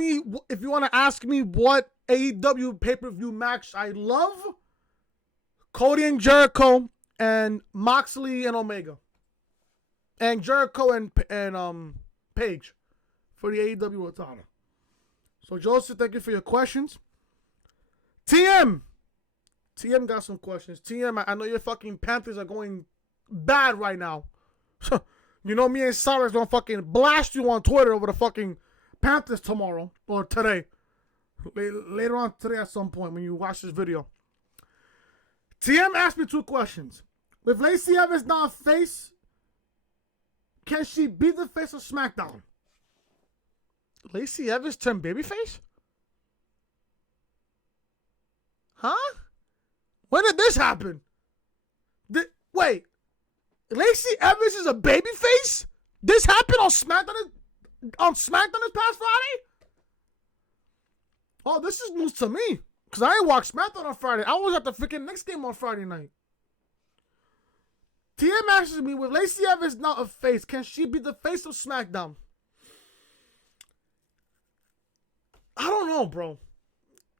me what AEW pay-per-view match I love, Cody and Jericho and Moxley and Omega. And Jericho and Paige for the AEW World title. So Joseph, thank you for your questions. TM got some questions. TM, I know your fucking Panthers are going bad right now. You know me and Cyrus gonna fucking blast you on Twitter over the fucking Panthers tomorrow or today. Later on today at some point when you watch this video. TM asked me 2 questions. With Lacey Evans now face, can she be the face of SmackDown? Lacey Evans turned babyface? Huh? When did this happen? Wait, Lacey Evans is a babyface? This happened on SmackDown this past Friday? Oh, this is news to me. Because I ain't watched SmackDown on Friday. I was at the freaking next game on Friday night. TM asks me, with Lacey Evans now a face, can she be the face of SmackDown? I don't know, bro.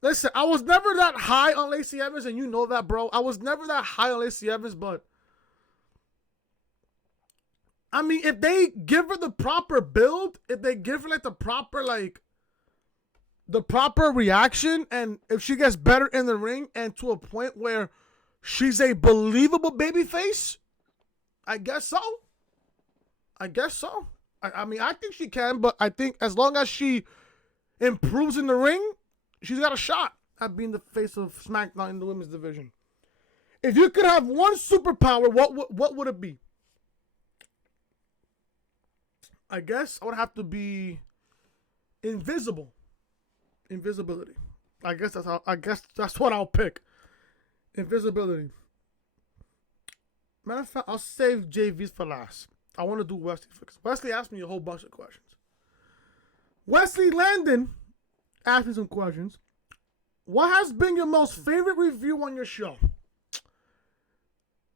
Listen, I was never that high on Lacey Evans, and you know that, bro. I was never that high on Lacey Evans, but I mean, if they give her the proper build, if they give her like the proper reaction, and if she gets better in the ring and to a point where she's a believable babyface, I guess so. I mean, I think she can, but I think as long as she improves in the ring, she's got a shot at being the face of SmackDown in the women's division. If you could have one superpower, what would it be? I guess I would have to be invisible. Invisibility. I guess that's what I'll pick. Invisibility. Matter of fact, I'll save JV's for last. I want to do Wesley because Wesley asked me a whole bunch of questions. Wesley Landon asked me some questions. What has been your most favorite review on your show?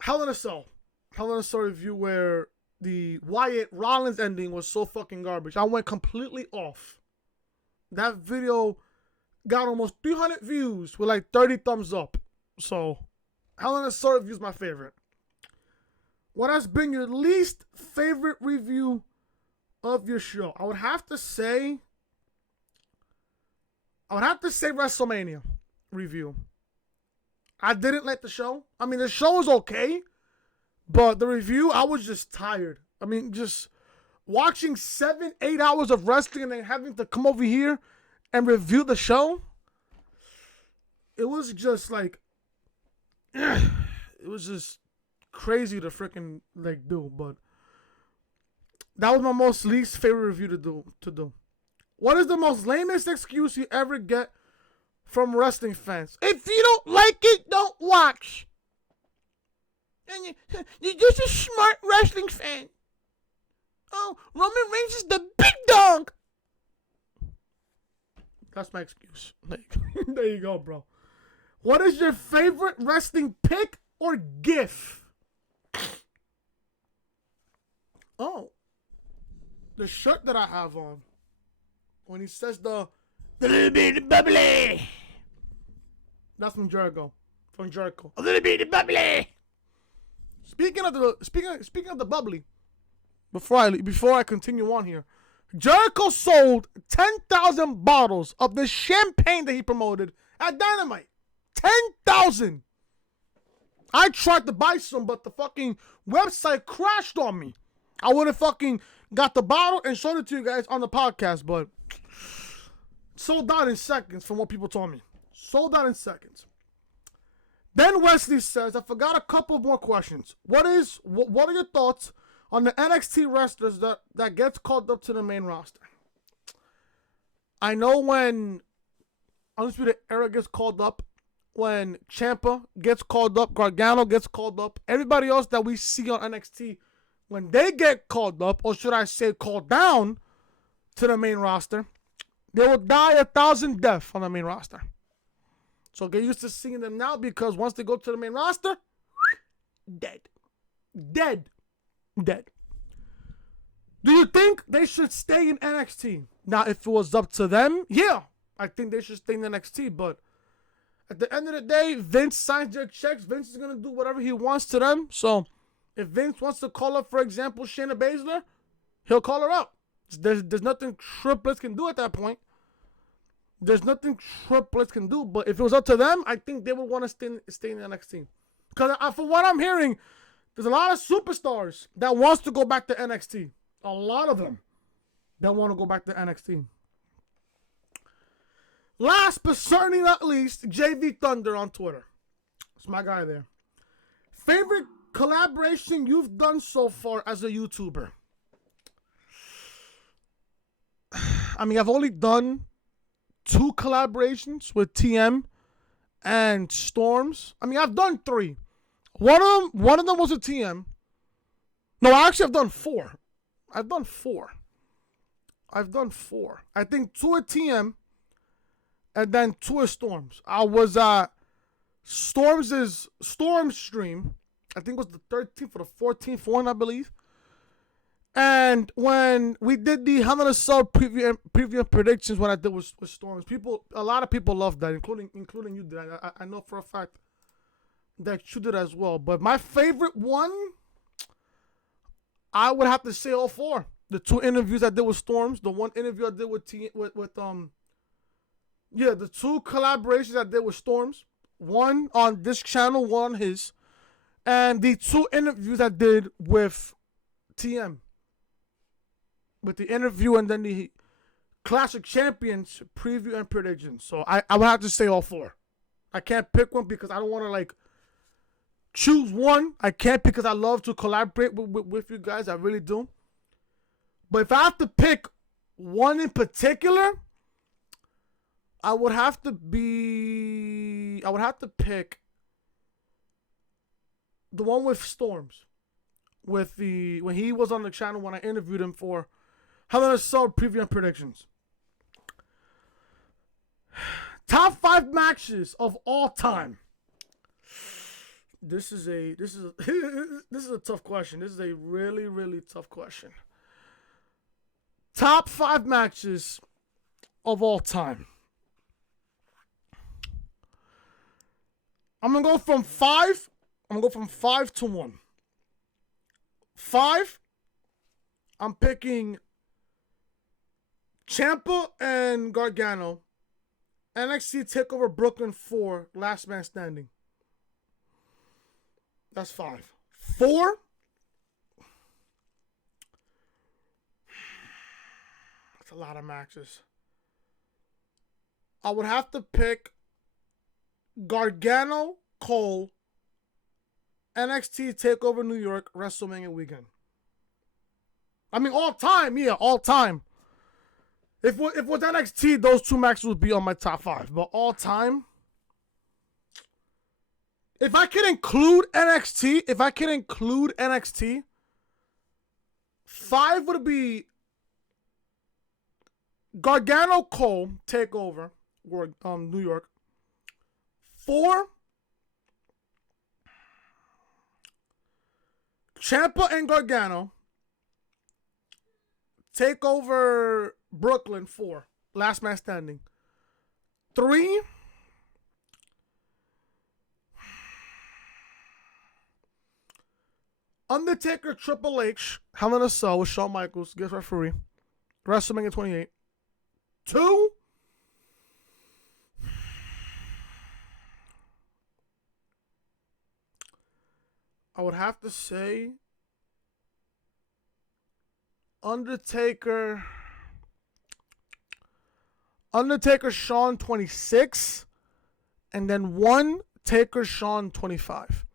Hell in a Cell review where the Wyatt Rollins ending was so fucking garbage. I went completely off. That video got almost 300 views with like 30 thumbs up. So, Hell in a Cell review is my favorite. What has been your least favorite review of your show? I would have to say WrestleMania review. I didn't like the show. I mean, the show was okay, but the review, I was just tired. I mean, just watching 7-8 hours of wrestling and then having to come over here and review the show. It was just like, it was just crazy to freaking like do, but that was my most least favorite review to do. What is the most lamest excuse you ever get from wrestling fans? If you don't like it, don't watch. And you're just a smart wrestling fan. Oh, Roman Reigns is the big dog. That's my excuse. Like, there you go, bro. What is your favorite wrestling pick or gif? Oh, the shirt that I have on. When he says the little bit bubbly. That's from Jericho. A little bit bubbly. Speaking of the bubbly, before I continue on here, Jericho sold 10,000 bottles of the champagne that he promoted at Dynamite. 10,000. I tried to buy some, but the fucking website crashed on me. I would have fucking got the bottle and showed it to you guys on the podcast, but sold out in seconds from what people told me. Sold out in seconds. Then Wesley says, I forgot a couple more questions. What are your thoughts on the NXT wrestlers that gets called up to the main roster? I know when Undisputed Era gets called up, when Ciampa gets called up, Gargano gets called up, everybody else that we see on NXT, when they get called up, or should I say called down to the main roster, they will die 1,000 deaths on the main roster. So get used to seeing them now, because once they go to the main roster, dead. Do you think they should stay in NXT? Now, if it was up to them, yeah, I think they should stay in NXT, but at the end of the day, Vince signs their checks. Vince is going to do whatever he wants to them. So if Vince wants to call up, for example, Shayna Baszler, he'll call her up. There's nothing Triple H can do at that point. There's nothing Triple H can do. But if it was up to them, I think they would want to stay in NXT. Because from what I'm hearing, there's a lot of superstars that wants to go back to NXT. A lot of them that want to go back to NXT. Last but certainly not least, JV Thunder on Twitter. It's my guy there. Favorite collaboration you've done so far as a YouTuber? I mean, I've only done 2 collaborations with TM and Storms. I mean, I've done 3. One of them was a TM. No, actually, I've done 4. I've done 4. I think 2 at TM and then 2 at Storms. I was Storms stream. I think it was the 13th or the 14th one, I believe. And when we did the Hell in a Cell preview and predictions, when I did with Storms, a lot of people loved that, including you did. I know for a fact that you did as well. But my favorite one, I would have to say all 4. The 2 interviews I did with Storms, the 1 interview I did with the 2 collaborations I did with Storms, 1 on this channel, 1 on his, and the 2 interviews I did with TM. With the interview and then the Classic Champions preview and predictions. So I would have to say all 4. I can't pick one because I don't want to choose one. I can't because I love to collaborate with you guys. I really do. But if I have to pick one in particular, I would have to pick the one with Storms. When he was on the channel when I interviewed him for Hell in a Cell preview and predictions. Top 5 matches of all time. This is a tough question. This is a really, really tough question. Top 5 matches of all time. I'm gonna go from 5. I'm gonna go from 5 to 1. 5. I'm picking Ciampa and Gargano. NXT TakeOver Brooklyn 4. Last Man Standing. That's 5. 4. That's a lot of matches. I would have to pick Gargano, Cole, NXT TakeOver New York, WrestleMania weekend. I mean, all time, yeah, all time. If with NXT, those 2 matches would be on my top 5. But all time, if I could include NXT, 5 would be Gargano, Cole, TakeOver, New York. 4, Ciampa and Gargano, TakeOver Brooklyn 4, Last Man Standing. 3, Undertaker Triple H, Hell in a Cell with Shawn Michaels, guest referee, WrestleMania 28. 2, I would have to say Undertaker Shawn 26, and then 1 Taker Shawn 25.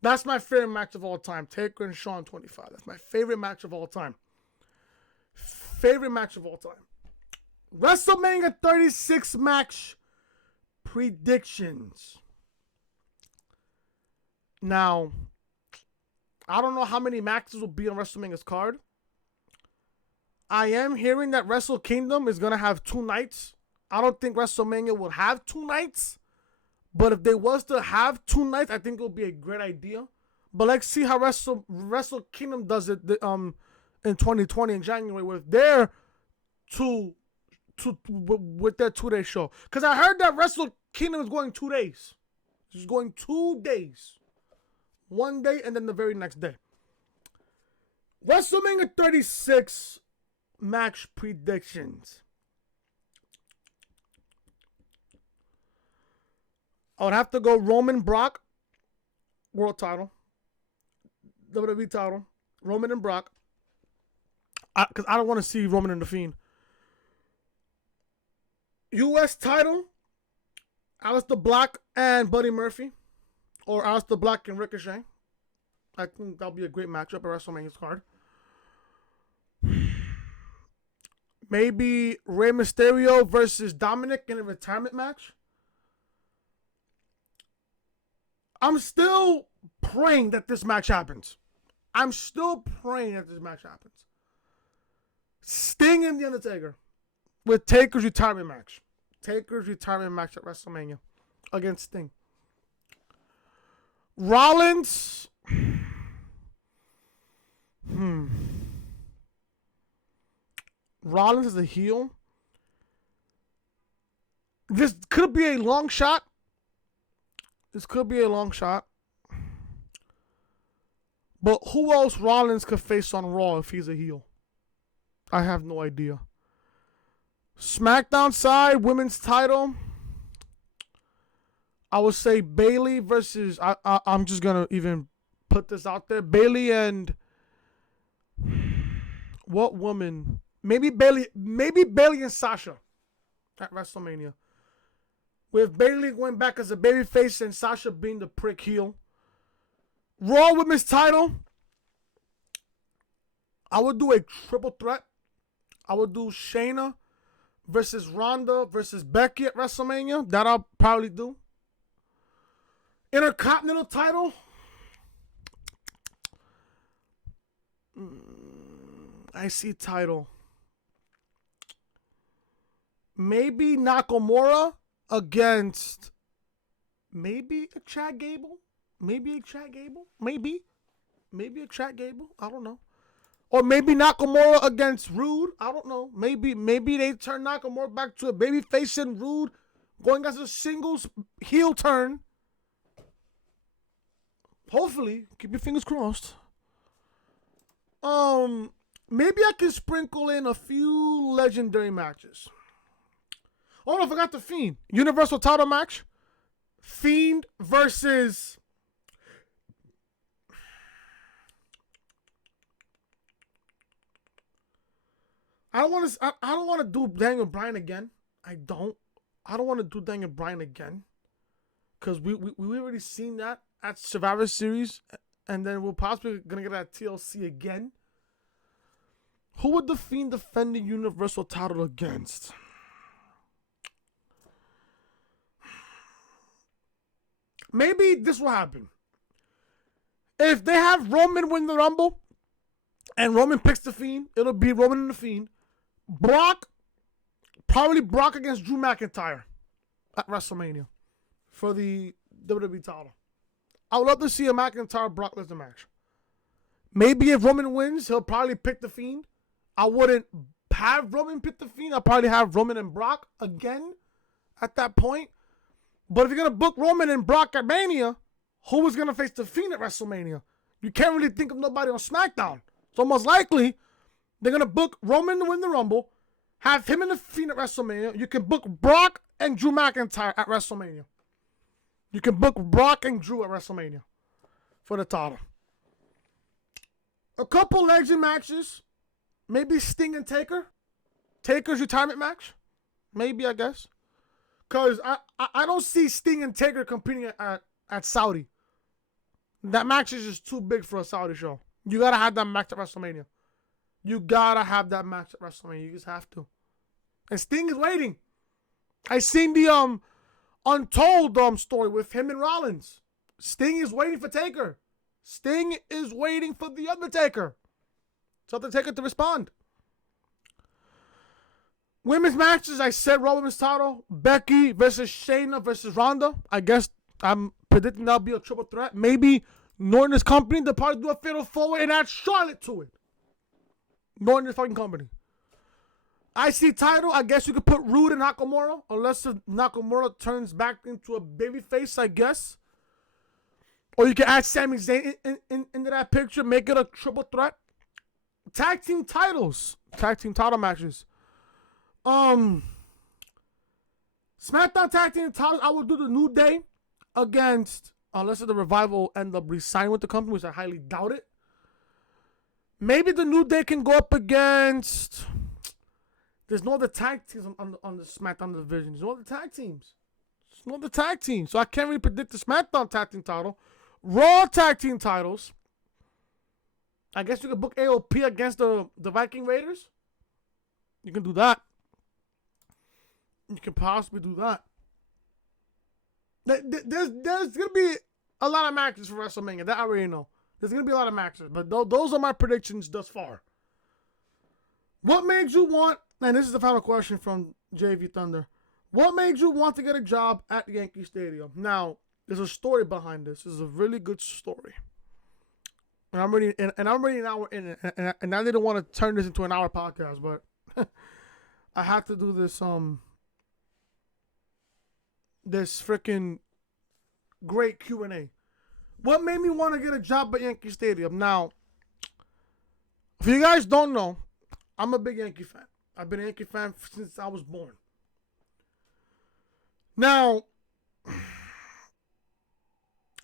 That's my favorite match of all time. Taker and Shawn 25. That's my favorite match of all time. WrestleMania 36 match predictions. Now, I don't know how many matches will be on WrestleMania's card. I am hearing that Wrestle Kingdom is going to have 2 nights. I don't think WrestleMania will have 2 nights. But if they was to have 2 nights, I think it would be a great idea. But let's see how Wrestle Kingdom does it in 2020 in January with their 2-day show. Because I heard that Wrestle Kingdom is going 2 days. It's going 2 days. 1 day and then the very next day. WrestleMania 36 match predictions. I would have to go Roman Brock, world title, WWE title, Roman and Brock. Because I don't want to see Roman and The Fiend. U.S. title, Aleister Black and Buddy Murphy. Or Aleister Black and Ricochet. I think that'll be a great matchup at WrestleMania's card. Maybe Rey Mysterio versus Dominic in a retirement match. I'm still praying that this match happens. Sting and The Undertaker with Taker's retirement match. Taker's retirement match at WrestleMania against Sting. Rollins. Rollins is a heel. This could be a long shot. But who else Rollins could face on Raw if he's a heel? I have no idea. SmackDown side, women's title. I would say Bayley versus... I'm just going to even put this out there. Bayley and... What woman? Maybe Bayley and Sasha at WrestleMania. With Bayley going back as a babyface and Sasha being the prick heel. Raw women's title. I would do a triple threat. I would do Shayna versus Ronda versus Becky at WrestleMania. That I'll probably do. Intercontinental title. IC title. Maybe Nakamura against maybe a Chad Gable. Maybe a Chad Gable. I don't know. Or maybe Nakamura against Rude. I don't know. Maybe they turn Nakamura back to a babyface and Rude going as a singles heel turn. Hopefully. Keep your fingers crossed. Maybe I can sprinkle in a few legendary matches. Oh, no, I forgot the Fiend. Universal title match. Fiend versus... I don't want to do Daniel Bryan again. I don't want to do Daniel Bryan again. Because we already seen that at Survivor Series. And then we're possibly going to get that TLC again. Who would the Fiend defend the Universal title against? Maybe this will happen. If they have Roman win the Rumble and Roman picks the Fiend, it'll be Roman and the Fiend. Probably Brock against Drew McIntyre at WrestleMania for the WWE title. I would love to see a McIntyre-Brock Lesnar match. Maybe if Roman wins, he'll probably pick the Fiend. I wouldn't have Roman pick the Fiend. I'll probably have Roman and Brock again at that point. But if you're going to book Roman and Brock at Mania, who is going to face the Fiend at WrestleMania? You can't really think of nobody on SmackDown. So most likely, they're going to book Roman to win the Rumble, have him and the Fiend at WrestleMania. You can book Brock and Drew McIntyre at WrestleMania. You can book Brock and Drew at WrestleMania for the title. A couple legend matches. Maybe Sting and Taker. Taker's retirement match. Maybe, I guess. Because I don't see Sting and Taker competing at Saudi. That match is just too big for a Saudi show. You got to have that match at WrestleMania. You just have to. And Sting is waiting. I seen the Untold story with him and Rollins. Sting is waiting for Taker. Sting is waiting for the Undertaker. So Undertaker to respond. Women's matches, I said Raw Women's title. Becky versus Shayna versus Ronda. I guess I'm predicting that'll be a triple threat. Maybe Norton's company, they'll probably do a fatal four-way and add Charlotte to it. Norton's fucking company. IC title, I guess you could put Rude and Nakamura. Unless Nakamura turns back into a babyface, I guess. Or you can add Sami Zayn into that picture. Make it a triple threat. Tag team titles. Tag team title matches. SmackDown tag team titles, I will do the New Day against, unless the Revival end up re-signing with the company, which I highly doubt it. Maybe the New Day can go up against... There's no other tag teams on the SmackDown division. There's no other tag teams. So I can't really predict the SmackDown tag team title. Raw tag team titles. I guess you could book AOP against the Viking Raiders. You can do that. You can possibly do that. There's going to be a lot of matches for WrestleMania. That I already know. There's going to be a lot of matches. But those are my predictions thus far. What made you want, and this is the final question from JV Thunder. What made you want to get a job at Yankee Stadium? Now, there's a story behind this. This is a really good story. And I'm already an hour in it. And I didn't want to turn this into an hour podcast, but I have to do this this freaking great Q&A. What made me want to get a job at Yankee Stadium? Now, if you guys don't know, I'm a big Yankee fan. I've been a Yankee fan since I was born. Now,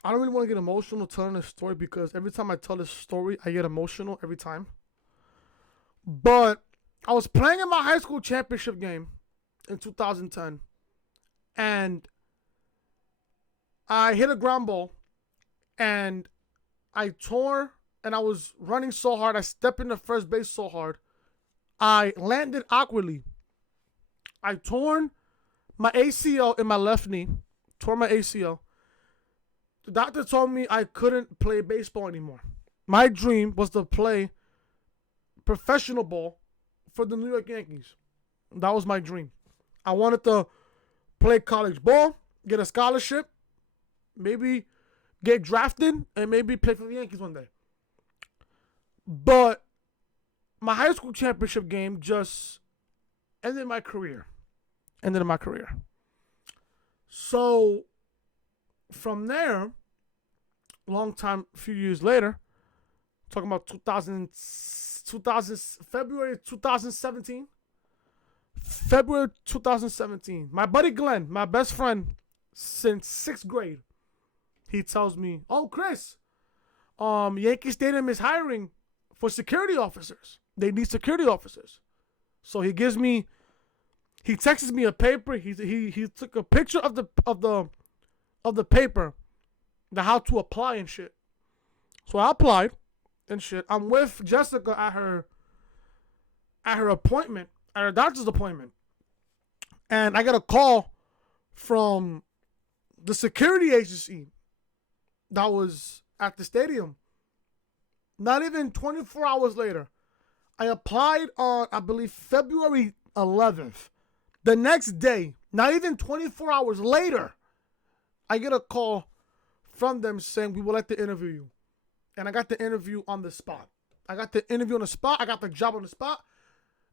I don't really want to get emotional telling this story because every time I tell this story, I get emotional every time. But I was playing in my high school championship game in 2010, and I hit a ground ball, and I tore, and I was running so hard, I stepped into first base so hard, I landed awkwardly. I torn my ACL in my left knee, tore my ACL. The doctor told me I couldn't play baseball anymore. My dream was to play professional ball for the New York Yankees. That was my dream. I wanted to play college ball, get a scholarship, maybe get drafted, and maybe play for the Yankees one day. But my high school championship game just ended my career. So from there, a few years later, talking about February 2017, my buddy Glenn, my best friend since 6th grade, he tells me, "Oh, Chris, Yankee Stadium is hiring for security officers. They need security officers." So he texts me a paper. He took a picture of the paper, the how to apply and shit. So I applied and shit. I'm with Jessica at her appointment, at her doctor's appointment, and I get a call from the security agency that was at the stadium. Not even 24 hours later, I applied on, I believe, February 11th. The next day, not even 24 hours later, I get a call from them saying, "We would like to interview you." And I got the interview on the spot. I got the job on the spot.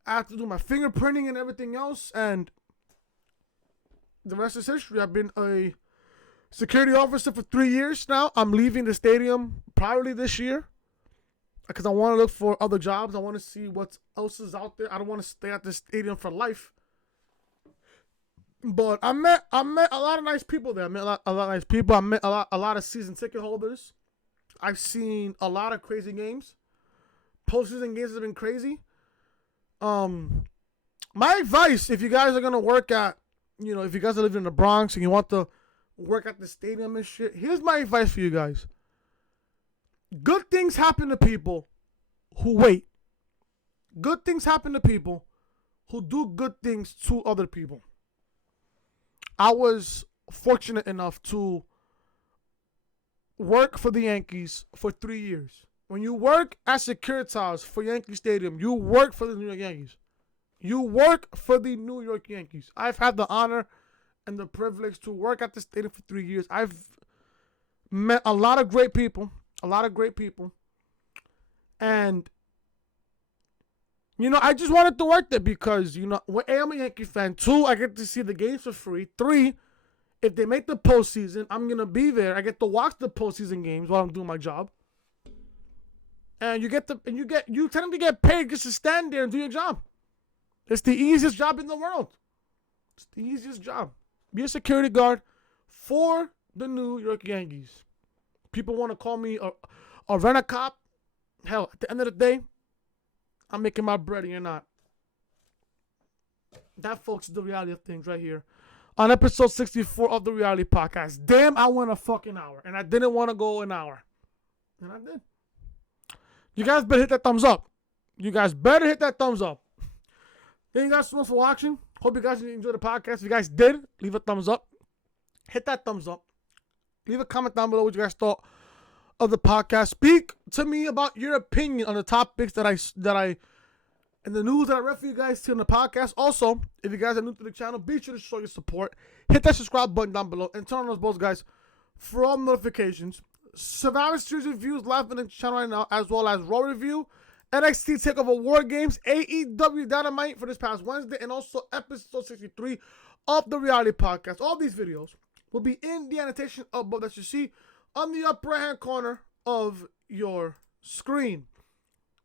I had to do my fingerprinting and everything else. And the rest is history. I've been a security officer for 3 years now. I'm leaving the stadium probably this year because I want to look for other jobs. I want to see what else is out there. I don't want to stay at the stadium for life. But I met a lot of nice people there. I met a lot of nice people. I met a lot of season ticket holders. I've seen a lot of crazy games. Postseason games have been crazy. My advice, if you guys are gonna work at, if you guys are living in the Bronx and you want to work at the stadium and shit, here's my advice for you guys. Good things happen to people who wait. Good things happen to people who do good things to other people. I was fortunate enough to work for the Yankees for 3 years. When you work at Securitas for Yankee Stadium, you work for the New York Yankees. You work for the New York Yankees. I've had the honor and the privilege to work at the stadium for 3 years. I've met a lot of great people. And, I just wanted to work there because, I'm a Yankee fan. 2, I get to see the games for free. 3, if they make the postseason, I'm going to be there. I get to watch the postseason games while I'm doing my job. And you tend to get paid just to stand there and do your job. It's the easiest job in the world. It's the easiest job. Be a security guard for the New York Yankees. People want to call me a rent-a-cop. Hell, at the end of the day, I'm making my bread and you're not. That, folks, is the reality of things right here. On episode 64 of the Reality Podcast. Damn, I went a fucking hour. And I didn't want to go an hour. And I did. You guys better hit that thumbs up. Thank you guys so much for watching. Hope you guys enjoyed the podcast. If you guys did, leave a thumbs up. Hit that thumbs up. Leave a comment down below what you guys thought of the podcast. Speak to me about your opinion on the topics that I and the news that I read for you guys here on the podcast. Also, if you guys are new to the channel, be sure to show your support. Hit that subscribe button down below and turn on those bells, guys, for all notifications. Survivor Series reviews live on the channel right now, as well as Raw review, NXT TakeOver War Games, AEW Dynamite for this past Wednesday, and also episode 63 of the Reality Podcast. All these videos will be in the annotation above that you see on the upper right-hand corner of your screen.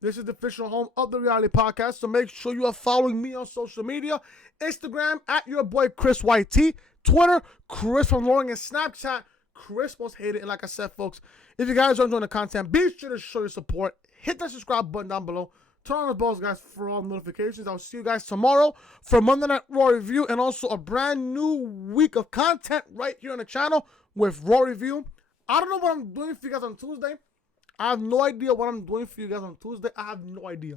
This is the official home of the Reality Podcast, so make sure you are following me on social media. Instagram, at your boy Chris YT. Twitter, Chris from Loring, and Snapchat, Chris Most Hated. And like I said, folks, if you guys are enjoying the content, be sure to show your support. Hit that subscribe button down below. Turn on the bells, guys, for all notifications. I'll see you guys tomorrow for Monday Night Raw Review and also a brand new week of content right here on the channel with Raw Review. I don't know what I'm doing for you guys on Tuesday. I have no idea what I'm doing for you guys on Tuesday. I have no idea.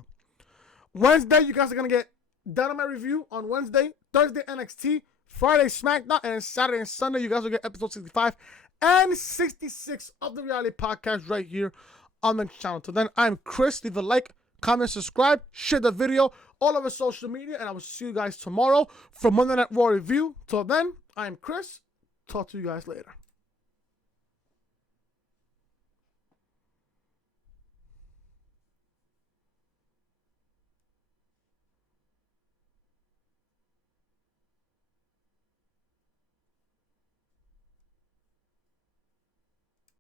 Wednesday, you guys are going to get Dynamite Review on Wednesday. Thursday, NXT. Friday, SmackDown. And then Saturday and Sunday, you guys will get episode 65 and 66 of the Reality Podcast right here on the channel. So then, I'm Chris. Leave a like, comment, subscribe, share the video all over social media. And I will see you guys tomorrow for Monday Night Raw Review. Till then, I'm Chris. Talk to you guys later.